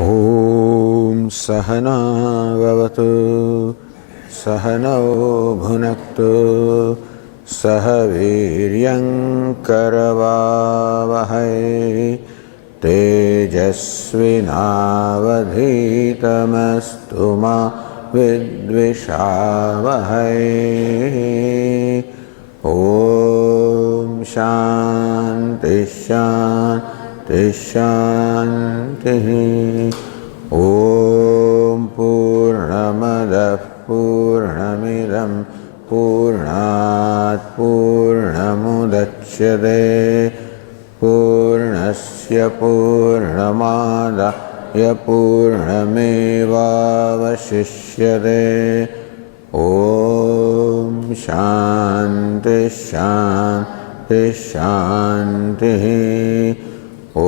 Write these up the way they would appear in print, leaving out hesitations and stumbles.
ॐ सहना भवतु सहनौ भुनक्तु सह वीर्यङ्करवावहै तेजस्विनावधीतमस्तु मा विद्विषावहै। ॐ शान्ति शान्ति शान्तिः। ॐ पूर्णमदः पूर्णमिदं पूर्णात् पूर्णमुदच्यते पूर्णस्य पूर्णमादाय पूर्णमेवावशिष्यते। ॐ शान्ति शान्ति शान्तिः। ॐ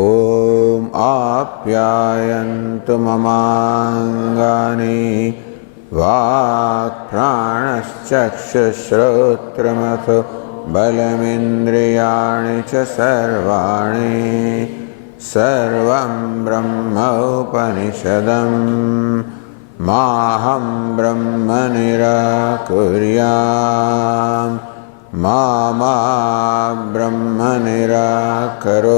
आप्यायन्तु ममाङ्गानि वाक्प्राणश्चक्षुश्रोत्रमथो बलमिन्द्रियाणि च सर्वाणि सर्वं ब्रह्म उपनिषदं माहं ब्रह्म निराकुर्याम् मा ब्रह्म निराकरोत्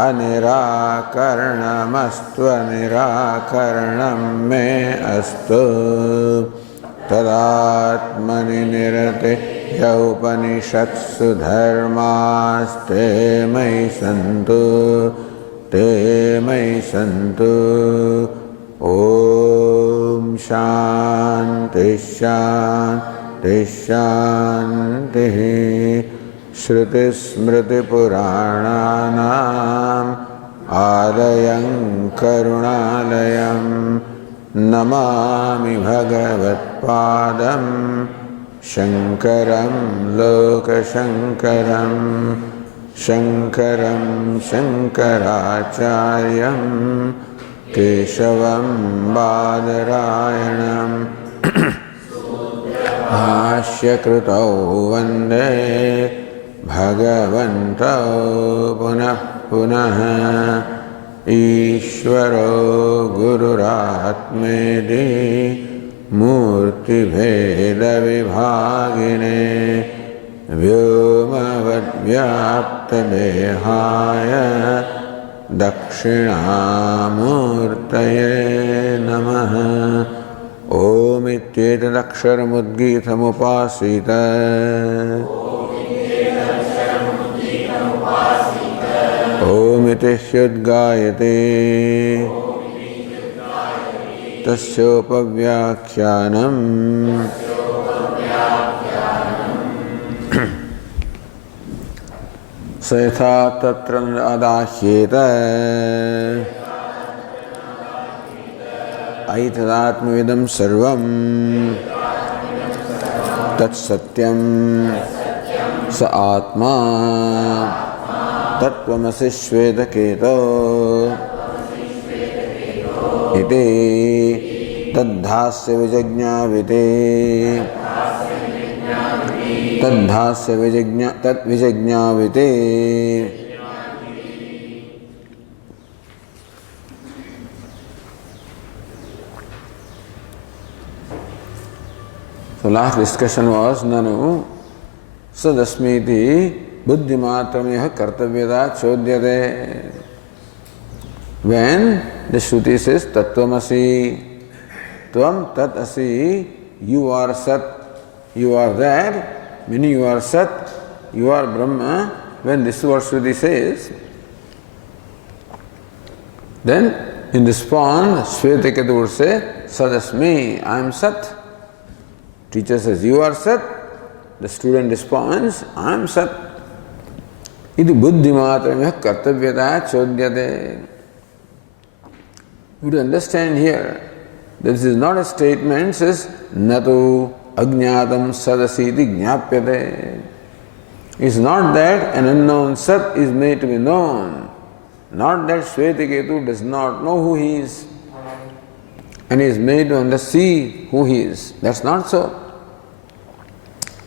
अनिराकरणमस्त्वनिराकरणं मे अस्तु। तदात्मनि निरते यौपनिषत्सु धर्मास्ते मयि सन्तु ते मयि सन्तु। ॐ शान्ति शान्ति शान्तिः। श्रुतिस्मृतिपुराणानाम् आलयं करुणालयं नमामि भगवत्पादं शङ्करं लोकशङ्करं शङ्करं शङ्कराचार्यं केशवं बादरायणं भाष्यकृतौ वन्दे भगवन्तौ पुनः पुनः। ईश्वरो गुरुरात्मेति मूर्तिभेदविभागिने व्योमवद्व्याप्तदेहाय दक्षिणामूर्तये नमः। ॐ इत्येतदक्षरमुद्गीतमुपासीत ॐ इति ह्युद्गायते तस्योपव्याख्यानम् स यथा तत्र अदाह्येत ऐतदात्मविदं सर्वं तत्सत्यं स आत्मा तत्त्वमसि श्वेतकेतो इति तद्धास्य विजज्ञाविते तद्विजज्ञाविते। So last discussion was nanu sadasmiti buddhimatramiha kartavyada chodyate. When the Shruti says tattvamasi, tvam tat asi, you are sat, you are there, meaning you are sat, you are Brahma. When this word Shruti says, then in response Shvetaketa would say sadasmi, I am sat. Teacher says you are sat, the student responds I am sat. Iti buddhimatramiha kartavyata chodyate. You have to understand here, this is not a statement, says natu ajñātam sadasiti jñāpyate. It's not that an unknown sat is made to be known, not that Shvetaketu does not know who he is and is made to see who he is. That's not so.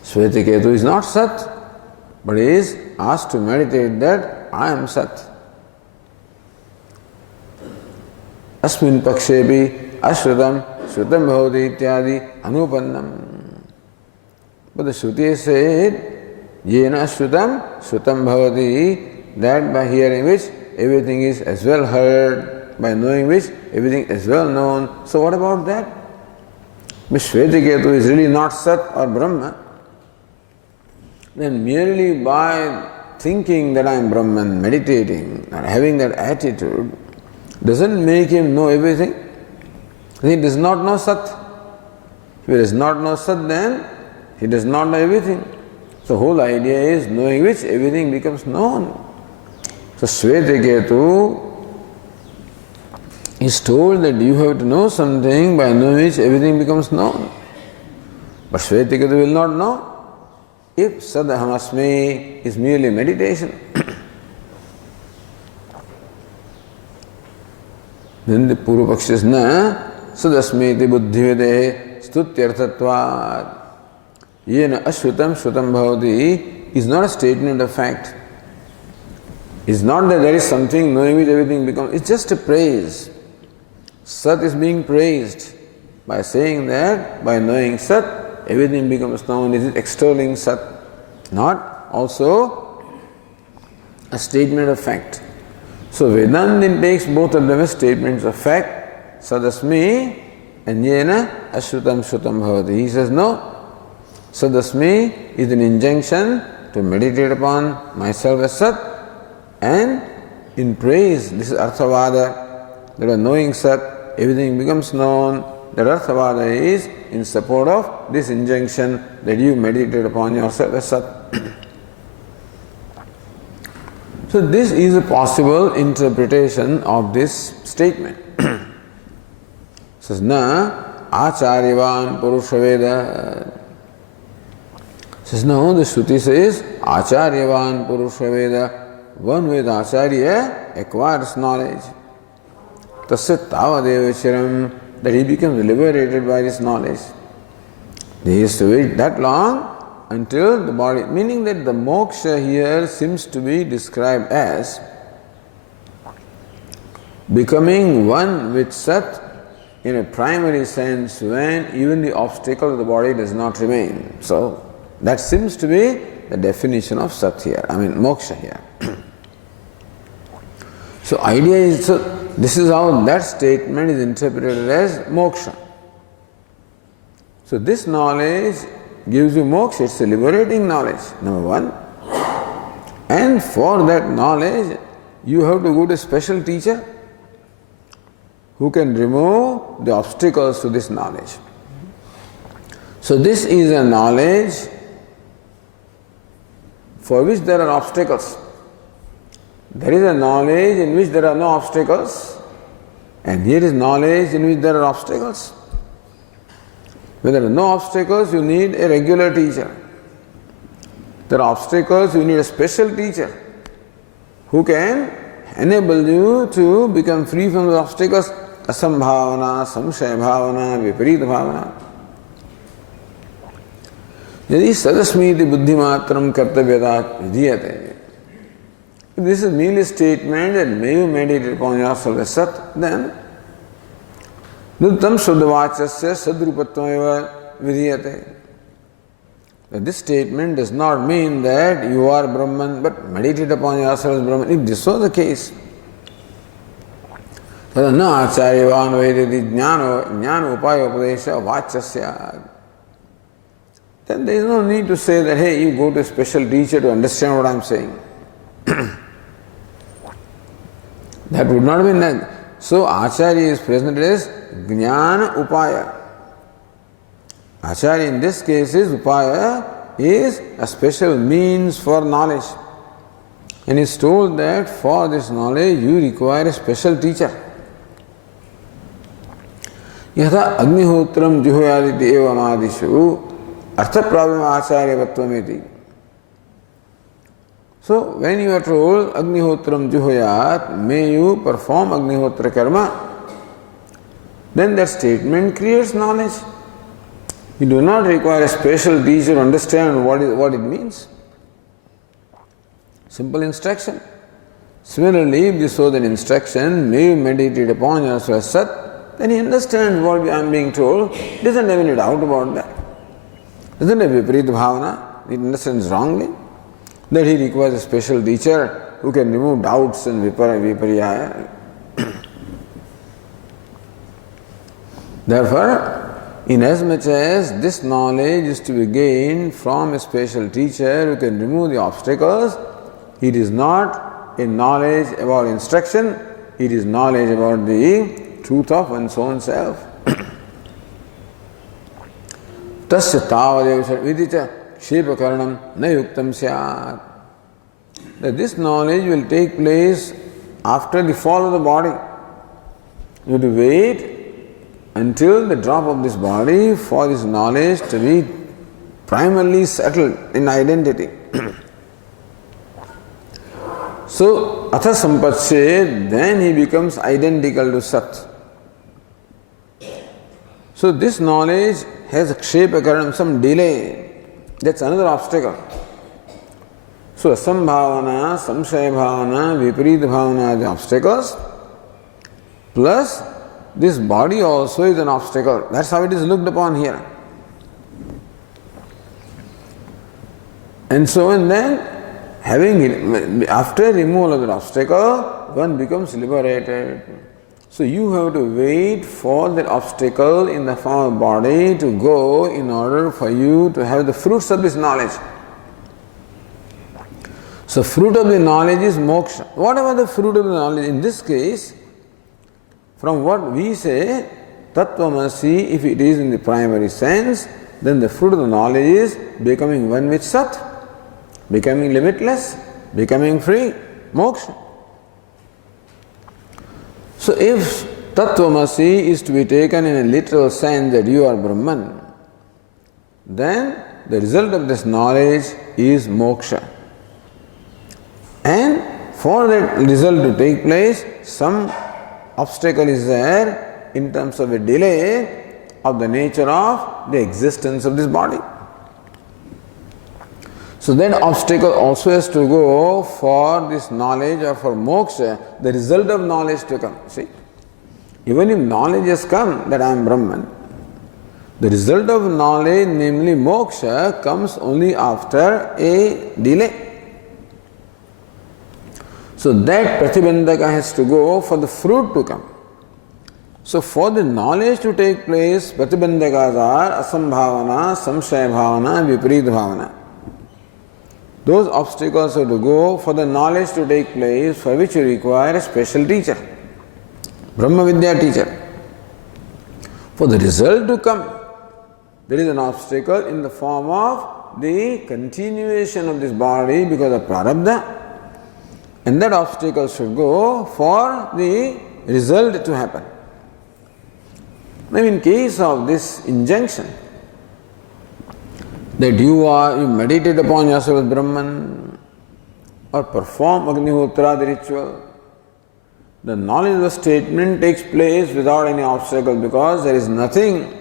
Shvetaketu is not sat, but he is asked to meditate that I am Sat. Asmin pakshepi ashrutam shrutam bhavati ityadi anupannam. But the Shruti said, Yena Shrutam, Shrutam Bhavati, that by hearing which everything is as well heard, by knowing which everything is well known. So what about that? Miss Shvetiketu is really not Sat or Brahma. Then merely by thinking that I am Brahman, meditating, or having that attitude, doesn't make him know everything. He does not know Sat. If he does not know Sat, then he does not know everything. So whole idea is knowing which everything becomes known. So Shvetiketu is told that you have to know something by knowing which everything becomes known. But Shvetiketu will not know if Sadahamasmi is merely meditation. Then the Purva says, Na Sadasmiti Buddhivede Stutyarthatvat. Yena Ashrutam Shrutam Bhavati is not a statement of fact. It's not that there is something knowing which everything becomes, it's just a praise. Sat is being praised by saying that by knowing Sat, everything becomes known. It is extolling Sat, not also a statement of fact. So Vedanta takes both of them as statements of fact, Sadasmi and Yena Ashrutam Shrutam Bhavati. He says no. Sadasmi is an injunction to meditate upon myself as Sat, and in praise, this is Arthavada, that by knowing Sat, everything becomes known. That Arthavada is in support of this injunction that you meditate upon yourself as Sat. So this is a possible interpretation of this statement. Says, Na Acharyavan Purusha Veda. Says, no, the Shruti says, Acharyavan Purusha Veda, one with Acharya acquires knowledge. Tasya Tavadeva Chiram, that he becomes liberated by this knowledge. He has to wait that long until the body, meaning that the moksha here seems to be described as becoming one with Sat in a primary sense when even the obstacle of the body does not remain. So, that seems to be the definition of Sat here, moksha here. So idea is, this is how that statement is interpreted as moksha. So this knowledge gives you moksha, it's a liberating knowledge, number one. And for that knowledge, you have to go to a special teacher who can remove the obstacles to this knowledge. So this is a knowledge for which there are obstacles. There is a knowledge in which there are no obstacles, and here is knowledge in which there are obstacles. When there are no obstacles, you need a regular teacher. There are obstacles, you need a special teacher who can enable you to become free from the obstacles. Asambhavana, samshaya bhavana, viparita bhavana. Yadi sadasmiti buddhimatram kartavyat vidhiyate. If this is merely a statement that may you meditate upon yourself as Sat, then Nuttam Shuddhavachasya Sadrupattvaya Vidhiyate. This statement does not mean that you are Brahman, but meditate upon yourself as Brahman. If this was the case, then na acharyavan vedeti jnana upaya upadesha vachasya. Then there is no need to say that, hey, you go to a special teacher to understand what I am saying. That would not be nice. So Acharya is presented as Jnana Upaya. Acharya in this case is Upaya, is a special means for knowledge. And is told that for this knowledge you require a special teacher. Yatha Agnihotram Juhoyaditi eva madishu artha prabhama acharya vattvameti. So, when you are told Agnihotram Juhoyat, may you perform Agnihotra karma, then that statement creates knowledge. You do not require a special teacher to understand what it means. Simple instruction. Similarly, if this was an instruction, may you meditate upon yourself as Sat, then he understands what I am being told, doesn't have any doubt about that. Doesn't have Viparita Bhavana, he understands wrongly. That he requires a special teacher who can remove doubts and viparya. Therefore, inasmuch as this knowledge is to be gained from a special teacher who can remove the obstacles, it is not a knowledge about instruction, it is knowledge about the truth of one's own self. Tasya tavadev sarvidita kshepakaranam na yuktam syat. That this knowledge will take place after the fall of the body. You have to wait until the drop of this body for this knowledge to be primarily settled in identity. So, atha sampatsye, then he becomes identical to Sat. So, this knowledge has a kshepakaranam, some delay. That's another obstacle. So, asambhavana, samshaya bhavana, viparita bhavana are the obstacles, plus this body also is an obstacle. That's how it is looked upon here. And so, and then, after removal of that obstacle, one becomes liberated. So, you have to wait for that obstacle in the form of body to go in order for you to have the fruits of this knowledge. So, fruit of the knowledge is moksha. Whatever the fruit of the knowledge, in this case, from what we say, Tattvamasi, if it is in the primary sense, then the fruit of the knowledge is becoming one with Sat, becoming limitless, becoming free, moksha. So if Tattvamasi is to be taken in a literal sense that you are Brahman, then the result of this knowledge is moksha. And for that result to take place, some obstacle is there in terms of a delay of the nature of the existence of this body. So that obstacle also has to go for this knowledge or for moksha, the result of knowledge to come. See, even if knowledge has come that I am Brahman, the result of knowledge, namely moksha, comes only after a delay. So that pratibandhaka has to go for the fruit to come. So for the knowledge to take place, pratibandhakas are asambhavana, samshaya bhavana, viparita bhavana. Those obstacles have to go for the knowledge to take place, for which you require a special teacher, Brahma Vidya teacher. For the result to come, there is an obstacle in the form of the continuation of this body because of prarabdha, and that obstacle should go for the result to happen. Now, in case of this injunction, that you meditate upon yourself as Brahman or perform Agnihotradi ritual, the knowledge of the statement takes place without any obstacle because there is nothing,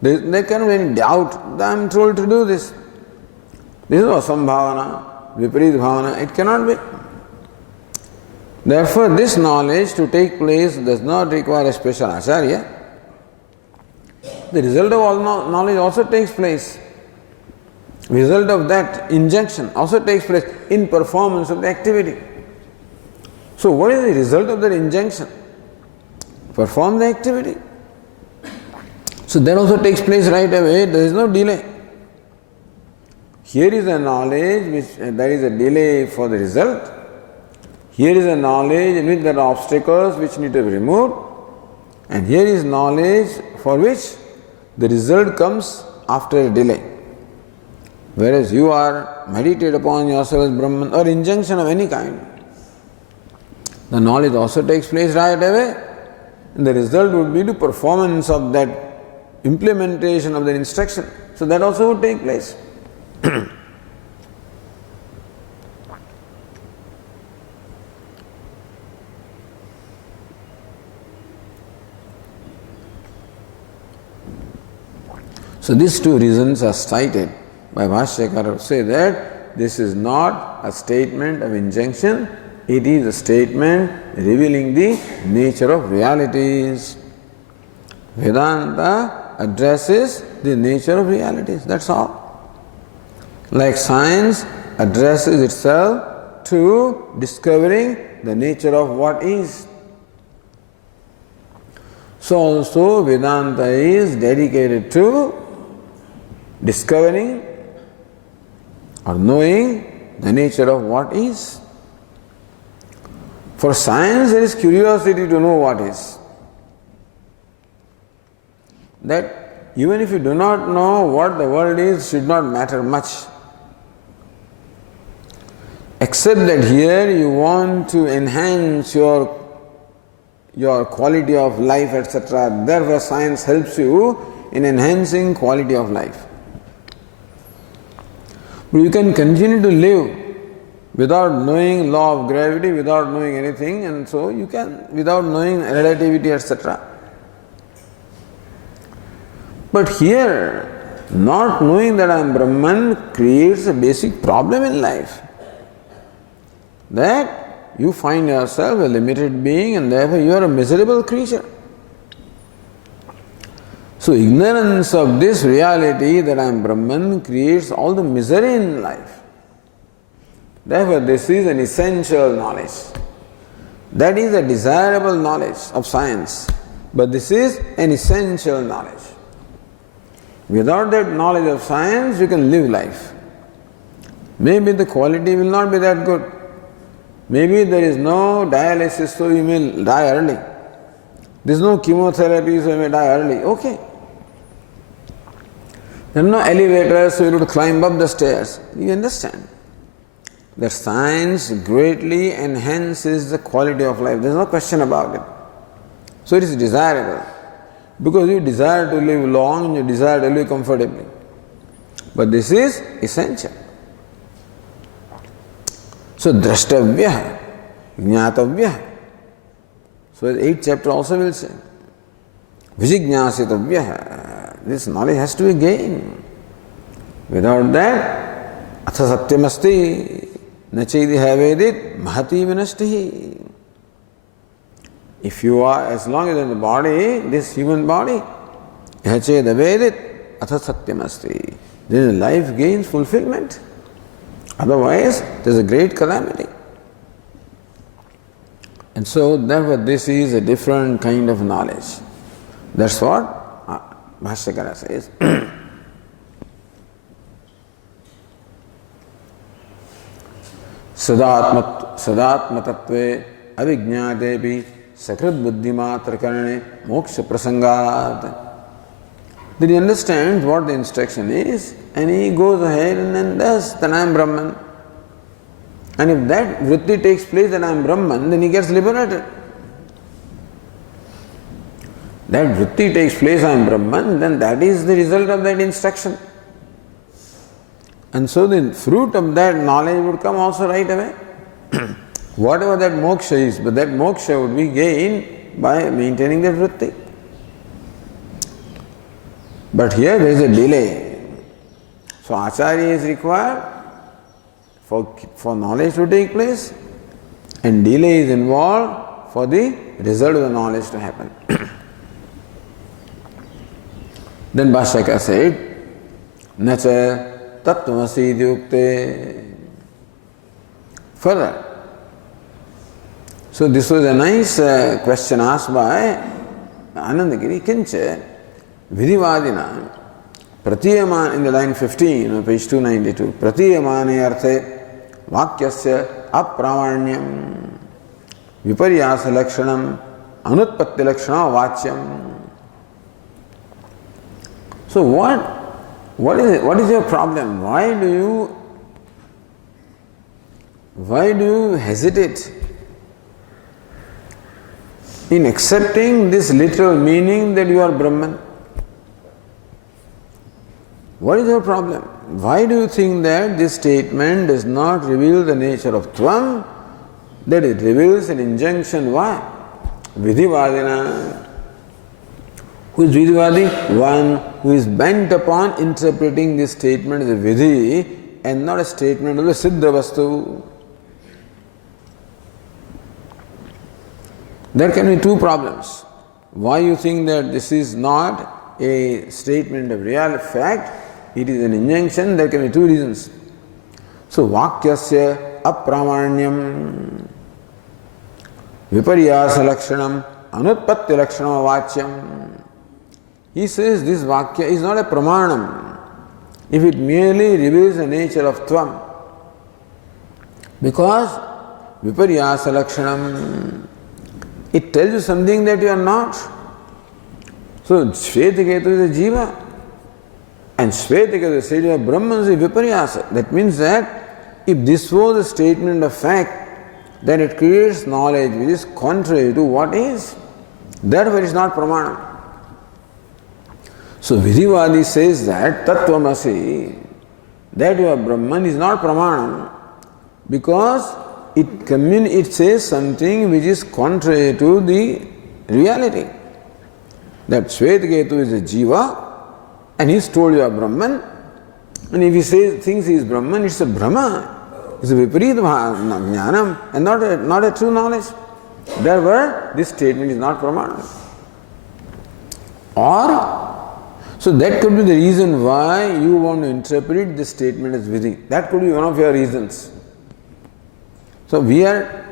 there cannot be any doubt that I am told to do this. This is asambhavana, viparita bhavana, it cannot be. Therefore, this knowledge to take place does not require a special acharya. The result of all knowledge also takes place. The result of that injunction also takes place in performance of the activity. So, what is the result of that injunction? Perform the activity. So, that also takes place right away, there is no delay. Here is a knowledge which there is a delay for the result. Here is a knowledge in which there are obstacles which need to be removed, and here is knowledge for which the result comes after a delay. Whereas you are meditate upon yourself as Brahman or injunction of any kind, the knowledge also takes place right away, and the result would be the performance of that implementation of the instruction. So that also would take place. So these two reasons are cited by Bhashyakara to say that this is not a statement of injunction, It is a statement revealing the nature of realities. Vedanta addresses the nature of realities, that's all. Like science addresses itself to discovering the nature of what is. So also Vedanta is dedicated to discovering or knowing the nature of what is. For science there is curiosity to know what is. That even if you do not know what the world is, should not matter much. Except that here you want to enhance your quality of life, etc. Therefore science helps you in enhancing quality of life. But you can continue to live without knowing law of gravity, without knowing anything, and so you can, without knowing relativity, etc. But here, not knowing that I am Brahman creates a basic problem in life. That you find yourself a limited being and therefore you are a miserable creature. So ignorance of this reality that I am Brahman creates all the misery in life. Therefore this is an essential knowledge. That is a desirable knowledge of science. But this is an essential knowledge. Without that knowledge of science, you can live life. Maybe the quality will not be that good. Maybe there is no dialysis, so you may die early. There is no chemotherapy, so you may die early. Okay. There are no elevators, so you have to climb up the stairs. You understand? That science greatly enhances the quality of life. There is no question about it. So it is desirable. Because you desire to live long and you desire to live comfortably. But this is essential. So drashtavya, jnatavya. So the 8th chapter also will say, vijijñāsitavya. This knowledge has to be gained. Without that, atha satyamasti, nachedi havedit, mahati vinashtihi. If you are, as long as in the body, this human body, yached avedit, atha satyamasti. Then life gains fulfillment. Otherwise, there is a great calamity. And so, therefore, this is a different kind of knowledge. That's what Bhashyakara says. Sadatmatatve avijñātepi sakrit buddhimatra karane moksha prasangat. Then he understands what the instruction is and he goes ahead and then does, then I am Brahman. And if that vritti takes place, then I am Brahman, then he gets liberated. That vritti takes place, I am Brahman, then that is the result of that instruction. And so the fruit of that knowledge would come also right away. Whatever that moksha is, but that moksha would be gained by maintaining that vritti. But here there is a delay. So acharya is required for knowledge to take place, and delay is involved for the result of the knowledge to happen. Then Bhashyakara said, Nacha tattvamasi yukte. Further. So this was a nice question asked by Anandagiri. Kinche vidivadina pratiyamana, in the line 15, page 292, pratiyamane arthe vakyasya apramanyam viparyasa lakshanam anutpatti lakshana vachyam. So what is your problem? Why do you hesitate in accepting this literal meaning that you are Brahman? What is your problem? Why do you think that this statement does not reveal the nature of Tvam, that it reveals an injunction? Why? Vidhivadina. Who is Vidhivadi? One who is bent upon interpreting this statement as a Vidhi and not a statement of the Siddha Vastu. There can be two problems. Why you think that this is not a statement of real fact, it is an injunction, there can be two reasons. So, vakyasya apramanyam viparyasa lakshanam anutpatti lakshanam vachyam. He says this vakya is not a pramanam if it merely reveals the nature of tvam. Because viparyasa lakshanam, it tells you something that you are not. So Shvetaketu is a jiva. And Shvetaketu is a state of Brahman is viparyasa. That means that if this was a statement of fact, then it creates knowledge which is contrary to what is. Therefore it is not pramanam. So Vidhivadi says that Tattvamasi, that you are Brahman, is not pramanam because it says something which is contrary to the reality. That Shvetaketu is a jiva and he is told you are Brahman, and if he thinks he is Brahman, it's a Brahma, it's a Viparita Jnanam and not a true knowledge. Therefore, this statement is not pramanam. So that could be the reason why you want to interpret this statement as Vidhi. That could be one of your reasons. So we are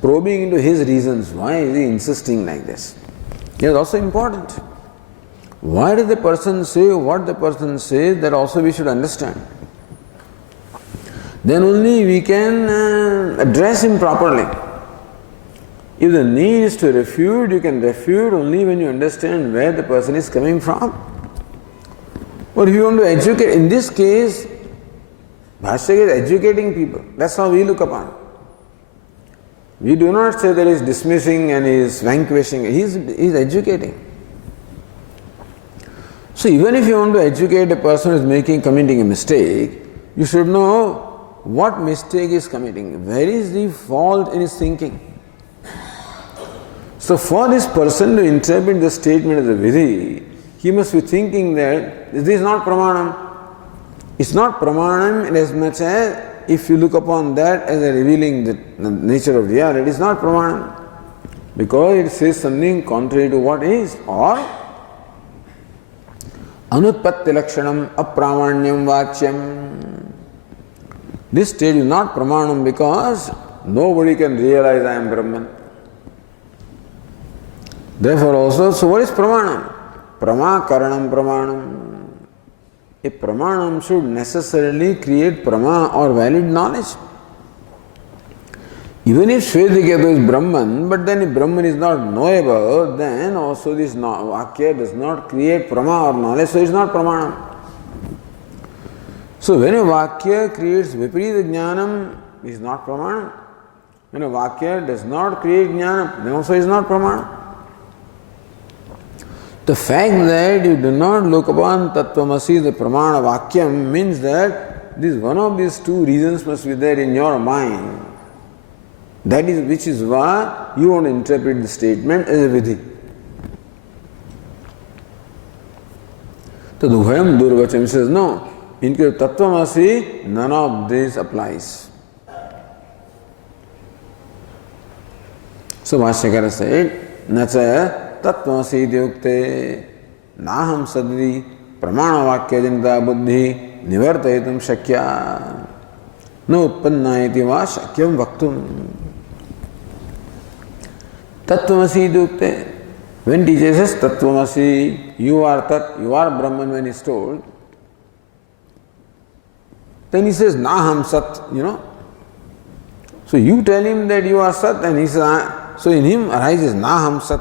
probing into his reasons. Why is he insisting like this? It is also important. Why did the person say what the person says? That also we should understand. Then only we can address him properly. If the need is to refute, you can refute only when you understand where the person is coming from. But if you want to educate, in this case, Bhashyaka is educating people. That's how we look upon. We do not say that he is dismissing and he is vanquishing. He is educating. So even if you want to educate a person who is committing a mistake, you should know what mistake he is committing. Where is the fault in his thinking? So for this person to interpret the statement as a vidhi, he must be thinking that this is not pramanam. It's not pramanam in as much as if you look upon that as a revealing the nature of reality, it is not pramanam. Because it says something contrary to what is. Or anutpatti lakshanam apramanyam vachyam. This state is not pramanam because nobody can realize I am Brahman. Therefore also, so what is pramanam? Pramakaranam pramanam. A pramanam should necessarily create prama or valid knowledge. Even if Shvetaketu is Brahman, but then if Brahman is not knowable, then also this Vakya does not create prama or knowledge, so it is not pramanam. So when a Vakya creates Viparita Jnanam, it is not pramanam. When a Vakya does not create Jnanam, then also it is not pramanam. The fact that you do not look upon Tattvamasi, the Pramana Vakyam, means that this one of these two reasons must be there in your mind. That is which is why you want to interpret the statement as a vidhi. Tadubhayam Durvacham says no. In case of Tattvamasi, none of this applies. So Bhashyakara said, Nacha Tattvamasi ityukte naham sadri pramana vakya janita buddhi nivartayitum shakya na utpanna iti va shakyam vaktum. Tattvamasi ityukte, when teacher says Tattvamasi, you are Tat, you are Brahman when he is told, then he says naham sat, So you tell him that you are Sat and he says, so in him arises naham sat.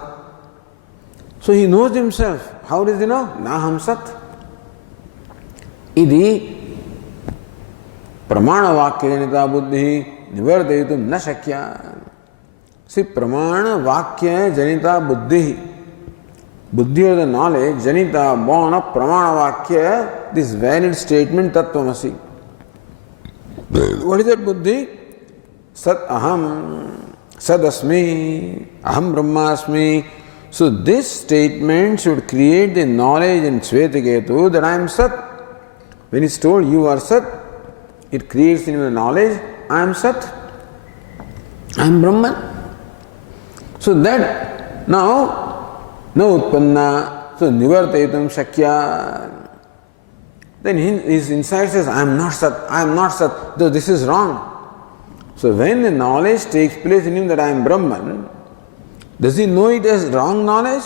So he knows himself. How does he know? Naham sat. Idi pramana vakya janita buddhi nivartayitum na shakya. See, pramana vakya janita buddhi. Buddhi or the knowledge, janita, born of pramana vakya, this valid statement Tattvamasi. What is that buddhi? Sat aham, sad asmi, aham brahmasmi. So this statement should create the knowledge in Shvetaketu that I am Sat. When it's told you are Sat, it creates in the knowledge I am Sat. I am Brahman. So that now, no utpanna, so nivartayitum shakya. Then his inside says, I am not Sat, I am not Sat, though this is wrong. So when the knowledge takes place in him that I am Brahman, does he know it as wrong knowledge?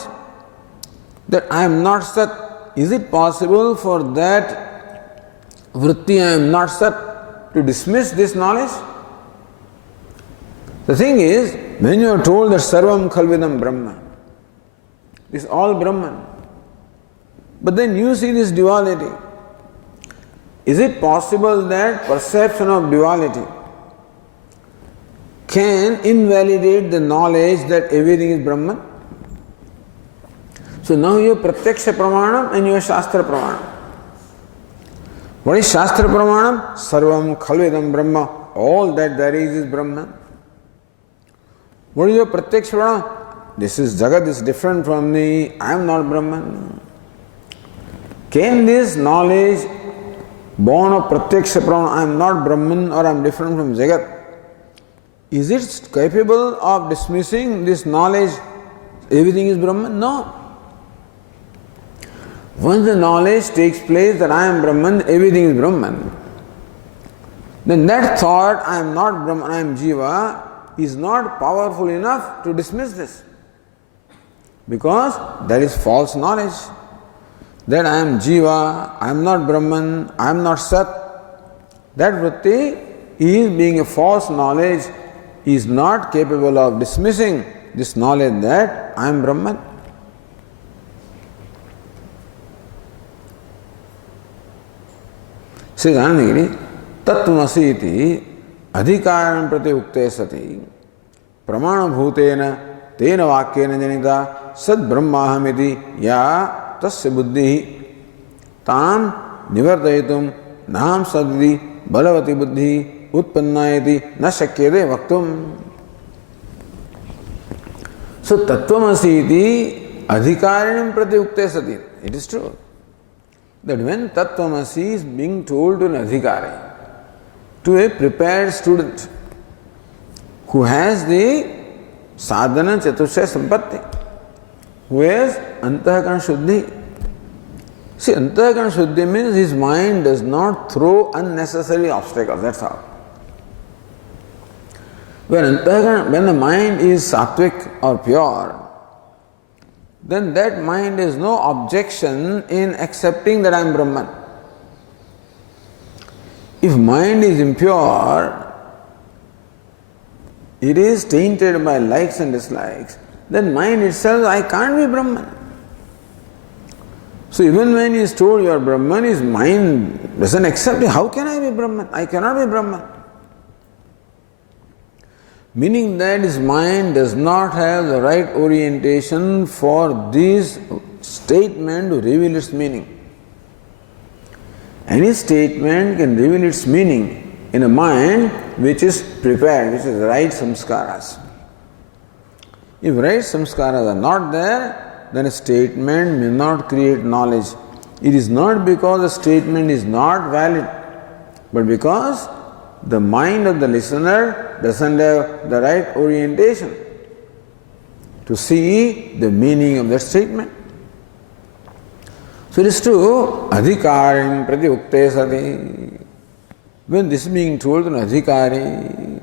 That I am not Sat. Is it possible for that vritti, I am not Sat, to dismiss this knowledge? The thing is, when you are told that Sarvam Khalvidam Brahma, this is all Brahman, but then you see this duality. Is it possible that perception of duality can invalidate the knowledge that everything is Brahman? So now you have Pratyaksha Pramanam and you have Shastra Pramanam. What is Shastra Pramanam? Sarvam Khalvidam Brahma. All that there is Brahman. What is your Pratyaksha Pramanam? This is Jagat is different from me. I am not Brahman. Can this knowledge born of Pratyaksha Pramanam, I am not Brahman or I am different from Jagat, is it capable of dismissing this knowledge, everything is Brahman? No. Once the knowledge takes place that I am Brahman, everything is Brahman, then that thought, I am not Brahman, I am Jiva, is not powerful enough to dismiss this. Because that is false knowledge. That I am Jiva, I am not Brahman, I am not Sat. That vritti is being a false knowledge, is not capable of dismissing this knowledge that I am Brahman. Says Anandagiri, Tattvamasi iti adhikaram prati ukte sati pramana bhutena tena vakyena janita sad brahmaham iti ya tasya buddhi tam nivartayitum nam sadhi balavati buddhi utpannayati na shakyade vaktum. So tattvamasi iti adhikarinam prati ukte sati. It is true that when tattvamasi is being told to an adhikari, to a prepared student who has the sadhana chatushya sampatti, who has antahkarana shuddhi. See, antahkarana shuddhi means his mind does not throw unnecessary obstacles, that's all. When the mind is sattvic or pure, then that mind has no objection in accepting that I am Brahman. If mind is impure, it is tainted by likes and dislikes, then mind itself, I can't be Brahman. So even when he is told you are Brahman, his mind doesn't accept it. How can I be Brahman? I cannot be Brahman. Meaning that his mind does not have the right orientation for this statement to reveal its meaning. Any statement can reveal its meaning in a mind which is prepared, which is right samskaras. If right samskaras are not there, then a statement may not create knowledge. It is not because the statement is not valid, but because the mind of the listener doesn't have the right orientation to see the meaning of that statement. So it is true, adhikarim prati ukte sati. When this is being told to an adhikari,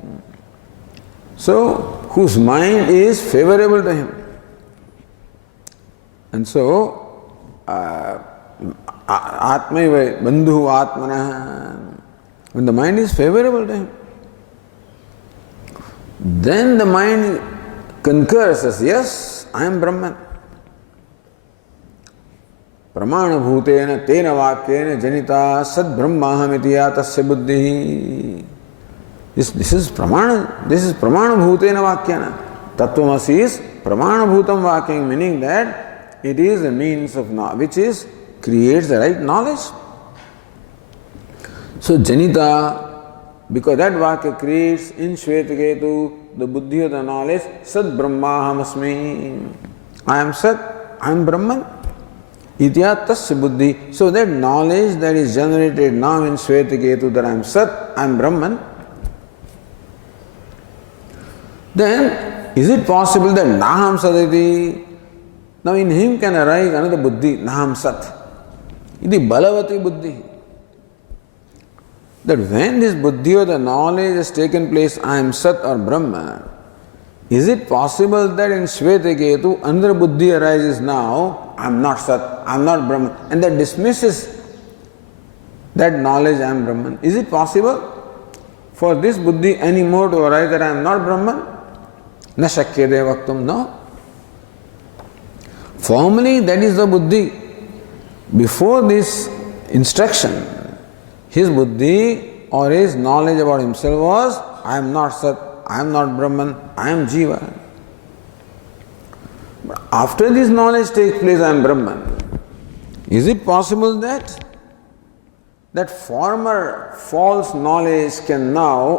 so whose mind is favorable to him. And so, atmaiva bandhu atmana, when the mind is favorable to him, then the mind concurs as, yes, I am Brahman. Pramana bhutena tena vakyena janita sad brahmaham iti ya tasya buddhi. This is pramana bhutena vakyana. Tattvamasi is pramana bhutam vakyam, meaning that it is a means of knowledge which creates the right knowledge. So janita, because that vakya creates in Shvetaketu the buddhi of the knowledge, sad brahmaham asmi. I am Sat, I am Brahman. Itya tasya buddhi. So that knowledge that is generated now in Shvetaketu that I am Sat, I am Brahman, then is it possible that Naham Saditi, now in him can arise another buddhi, Naham Sat. Iti balavati buddhi. That when this buddhi or the knowledge has taken place, I am Sat or Brahma, is it possible that in Shvetaketu another buddhi arises now, I am not Sat, I am not Brahman, and that dismisses that knowledge I am Brahman? Is it possible for this buddhi anymore to arise that I am not Brahman? Na shakyade vaktum, no. Formally, that is the buddhi. Before this instruction, his buddhi or his knowledge about himself was, I am not Sat, I am not Brahman, I am Jiva. But after this knowledge takes place, I am Brahman. Is it possible that former false knowledge can now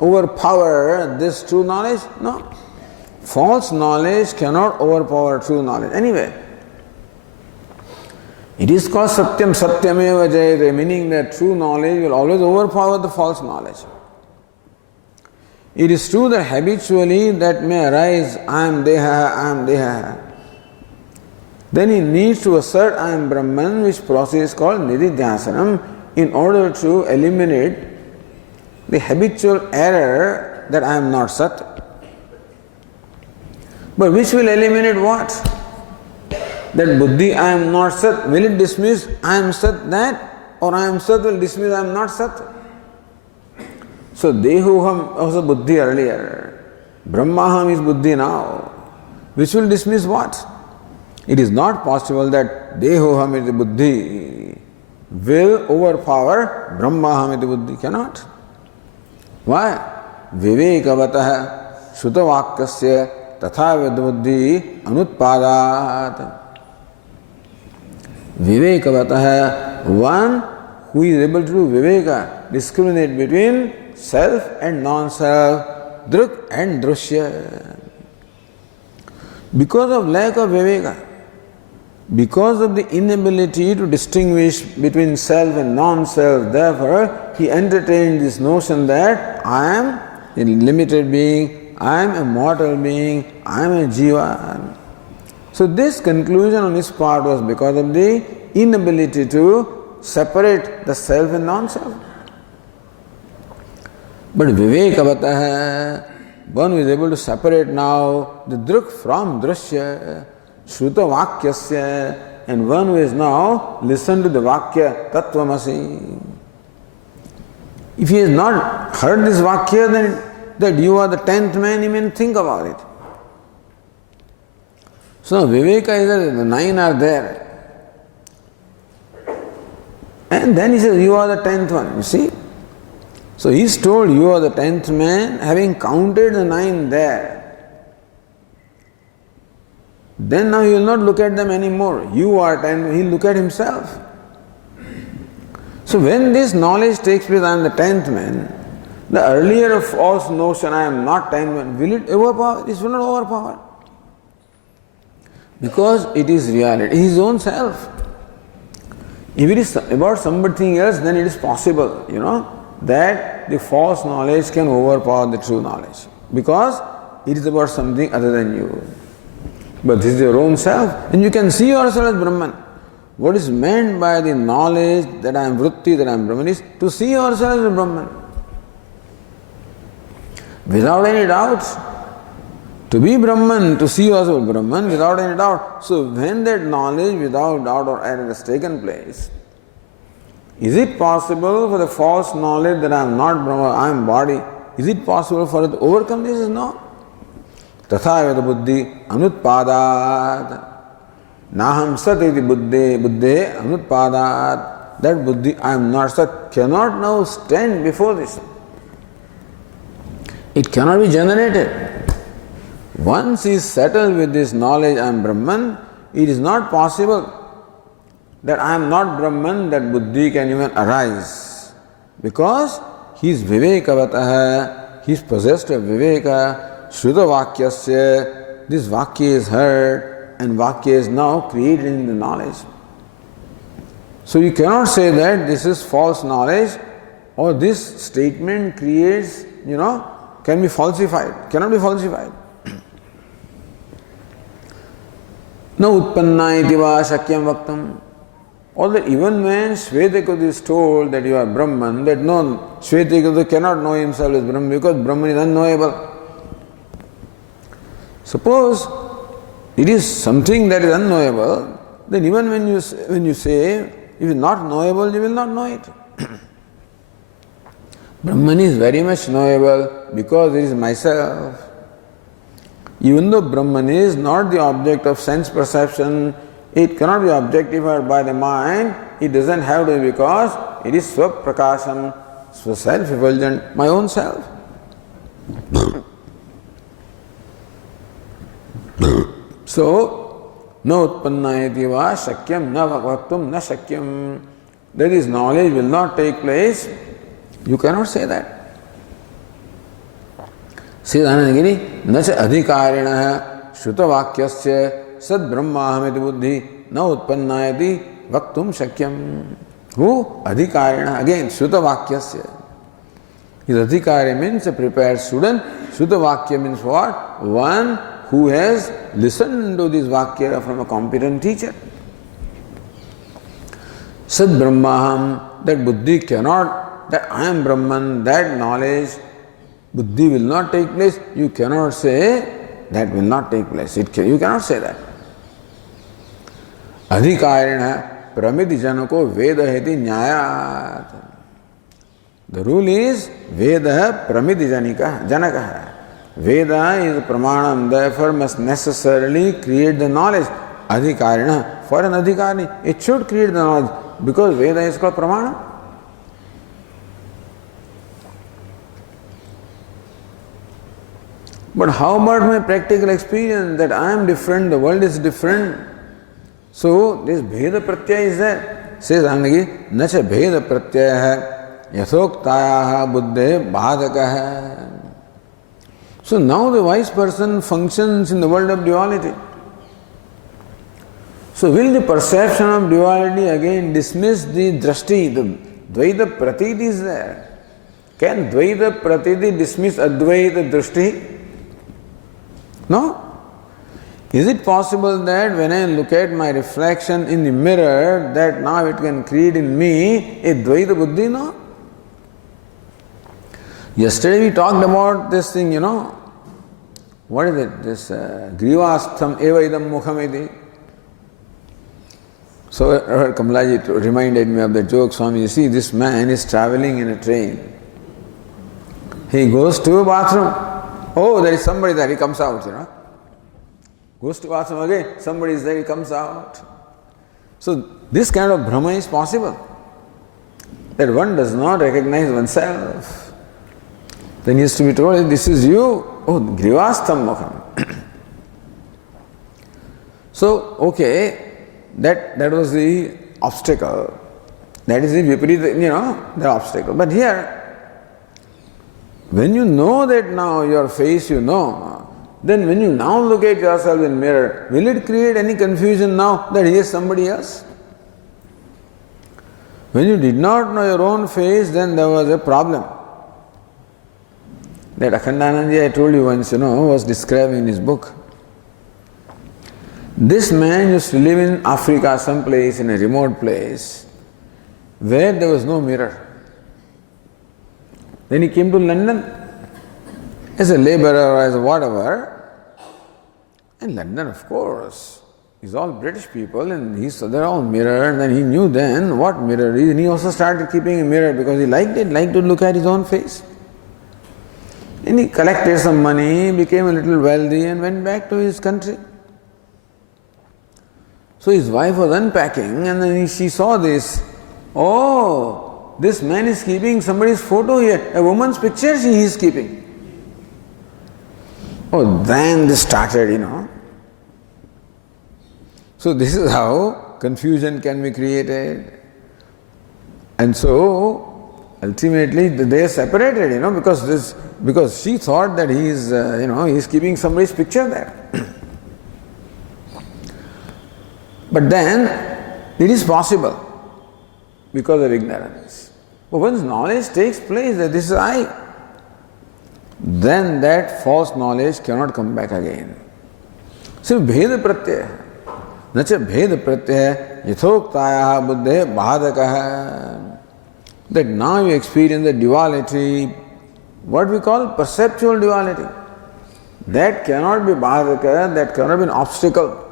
overpower this true knowledge? No. False knowledge cannot overpower true knowledge. Anyway, it is called Satyam Satyameva Jayate, meaning that true knowledge will always overpower the false knowledge. It is true that habitually that may arise, I am Deha. Then he needs to assert I am Brahman, which process is called Nididhyasanam, in order to eliminate the habitual error that I am not Sat. But which will eliminate what? That buddhi I am not Sat, will it dismiss I am Sat that, or I am Sat will dismiss I am not Sat? So Dehuham was a buddhi earlier, Brahmaham is buddhi now. Which will dismiss what? It is not possible that Dehoham iti buddhi will overpower Brahmaham iti buddhi. Cannot. Why? Vivekavatah Shrutavakyasya tatha buddhi anutpadat. Vivekavatah, one who is able to do viveka, discriminate between self and non-self, druk and drushya. Because of lack of viveka, because of the inability to distinguish between self and non-self, therefore he entertained this notion that I am a limited being, I am a mortal being, I am a jiva. So this conclusion on his part was because of the inability to separate the self and non-self. But vivekavatah, one who is able to separate now the druk from drushya, Shruta Vakyasya, and one who is now listened to the Vakya Tattvamasi. If he has not heard this Vakya, then that you are the 10th man, he may think about it. So Viveka is that the 9 are there. And then he says, you are the 10th one, you see. So he is told, you are the 10th man, having counted the 9 there. Then now he will not look at them anymore. You are 10, he will look at himself. So when this knowledge takes place, I am the 10th man, the earlier false notion, I am not 10th man, will it overpower? It will not overpower. Because it is reality, his own self. If it is about something else, then it is possible, that the false knowledge can overpower the true knowledge. Because it is about something other than you. But this is your own self, and you can see yourself as Brahman. What is meant by the knowledge that I am Vritti, that I am Brahman, is to see yourself as Brahman. Without any doubt. To be Brahman, to see yourself as Brahman, without any doubt. So when that knowledge without doubt or error has taken place, is it possible for the false knowledge that I am not Brahman, I am body, is it possible for it to overcome this? No. Tathayata buddhi anutpadat. Naham sat iti buddhe anutpadat. That buddhi, I am not sat, cannot now stand before this. It cannot be generated. Once he is settled with this knowledge, I am Brahman, it is not possible that I am not Brahman, that buddhi can even arise. Because he is vivekavatah, he is possessed of viveka, Shruta Vakyasya, this Vakya is heard, and Vakya is now created in the knowledge. So you cannot say that this is false knowledge, or this statement creates, can be falsified, cannot be falsified. Na utpanna iti va shakyam vaktam. Although even when Shvetakavi is told that you are Brahman, that no, Shvetakavi cannot know himself as Brahman because Brahman is unknowable. Suppose it is something that is unknowable, then even when you say if it is not knowable, you will not know it. Brahman is very much knowable because it is myself. Even though Brahman is not the object of sense perception, it cannot be objectified by the mind, it doesn't have to be because it is Swaprakasham, self-effulgent, my own self. So, na utpanna iti va shakyam na vaktum na shakyam. That is, knowledge will not take place. You cannot say that. Says Anandagiri, na cha adhikarina shrutavakyasya sad brahmahamiti buddhi na utpanna iti vaktum shakyam. Who? Adhikarina. Again, shrutavakyasya. His adhikari means a prepared student. Shrutavakya means what? One who has listened to this vakya from a competent teacher. Sad Brahmaham, that buddhi cannot, that I am Brahman, that knowledge, buddhi will not take place. You cannot say that will not take place. You cannot say that. Adhikarina pramiti janako veda heti nyayat. The rule is veda pramiti janaka. Veda is pramanam, therefore must necessarily create the knowledge. Adhikarina, for an adhikari, it should create the knowledge because Veda is called pramanam. But how about my practical experience that I am different, the world is different? So this Bheda Pratyaya is there. Says Anandagiri, nacha Bheda Pratyaya yathoktayaha buddhe bhadakaha. So now the wise person functions in the world of duality. So will the perception of duality again dismiss the drashti? The Dvaita Pratiti is there. Can Dvaita Pratiti dismiss Advaita drashti? No. Is it possible that when I look at my reflection in the mirror, that now it can create in me a Dvaita Buddhi? No. Yesterday we talked about this thing, what is it? This Grivastham eva idam mukhamiti. So Kamalaji reminded me of the joke, Swami. You see, this man is traveling in a train. He goes to a bathroom. Oh, there is somebody there. He comes out, Goes to bathroom again. Somebody is there. He comes out. So this kind of Brahma is possible. That one does not recognize oneself. Then he has to be told, this is you. Oh, Grivastham Mukham. So, okay, that was the obstacle. That is the viparita, the obstacle. But here, when you know that now your face then when you now look at yourself in mirror, will it create any confusion now that he is somebody else? When you did not know your own face, then there was a problem. That Akhandanandaji, I told you once, was describing in his book. This man used to live in Africa, someplace in a remote place, where there was no mirror. Then he came to London as a laborer or as a whatever. And London, of course, is all British people and he saw their own mirror, and then he knew then what mirror is, and he also started keeping a mirror because he liked to look at his own face. And he collected some money, became a little wealthy and went back to his country. So his wife was unpacking and then she saw this. Oh, this man is keeping somebody's photo here, a woman's picture he is keeping. Oh, then this started, So this is how confusion can be created. And so ultimately they are separated, because she thought that he is keeping somebody's picture there. But then it is possible because of ignorance. But once knowledge takes place that this is I, then that false knowledge cannot come back again. So Bheda Pratyaya. Nacha Bheda Pratyaya Yathoktaya Buddhe Bhadakaha. That now you experience the duality, what we call perceptual duality. That cannot be Bhadaka, that cannot be an obstacle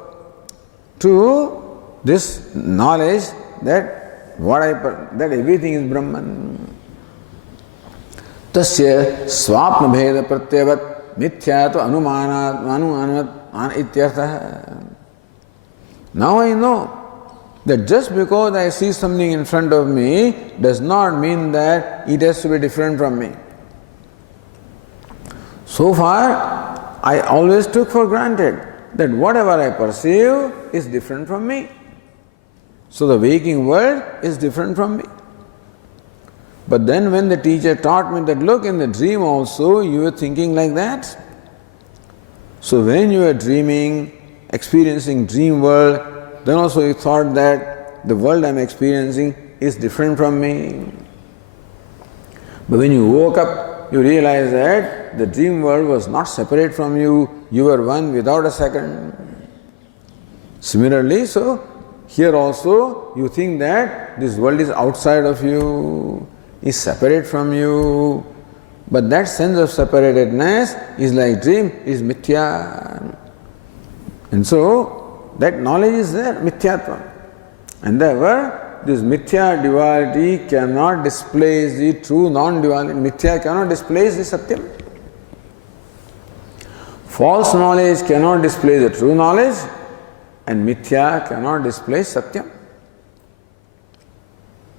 to this knowledge that that everything is Brahman. Tasya swapna bheda pratyavat mithya to anumanat ityartha. Now I know that just because I see something in front of me does not mean that it has to be different from me. So far, I always took for granted that whatever I perceive is different from me. So the waking world is different from me. But then when the teacher taught me that, look, in the dream also you were thinking like that. So when you were dreaming, experiencing dream world, then also you thought that the world I am experiencing is different from me. But when you woke up, you realize that the dream world was not separate from you, you were one without a second. Similarly, so here also you think that this world is outside of you, is separate from you, but that sense of separatedness is like dream, is mithya. And so that knowledge is there, mithyatva. And therefore this mithya duality cannot displace the true non-duality. Mithya cannot displace the satyam. False knowledge cannot displace the true knowledge, and mithya cannot displace satyam.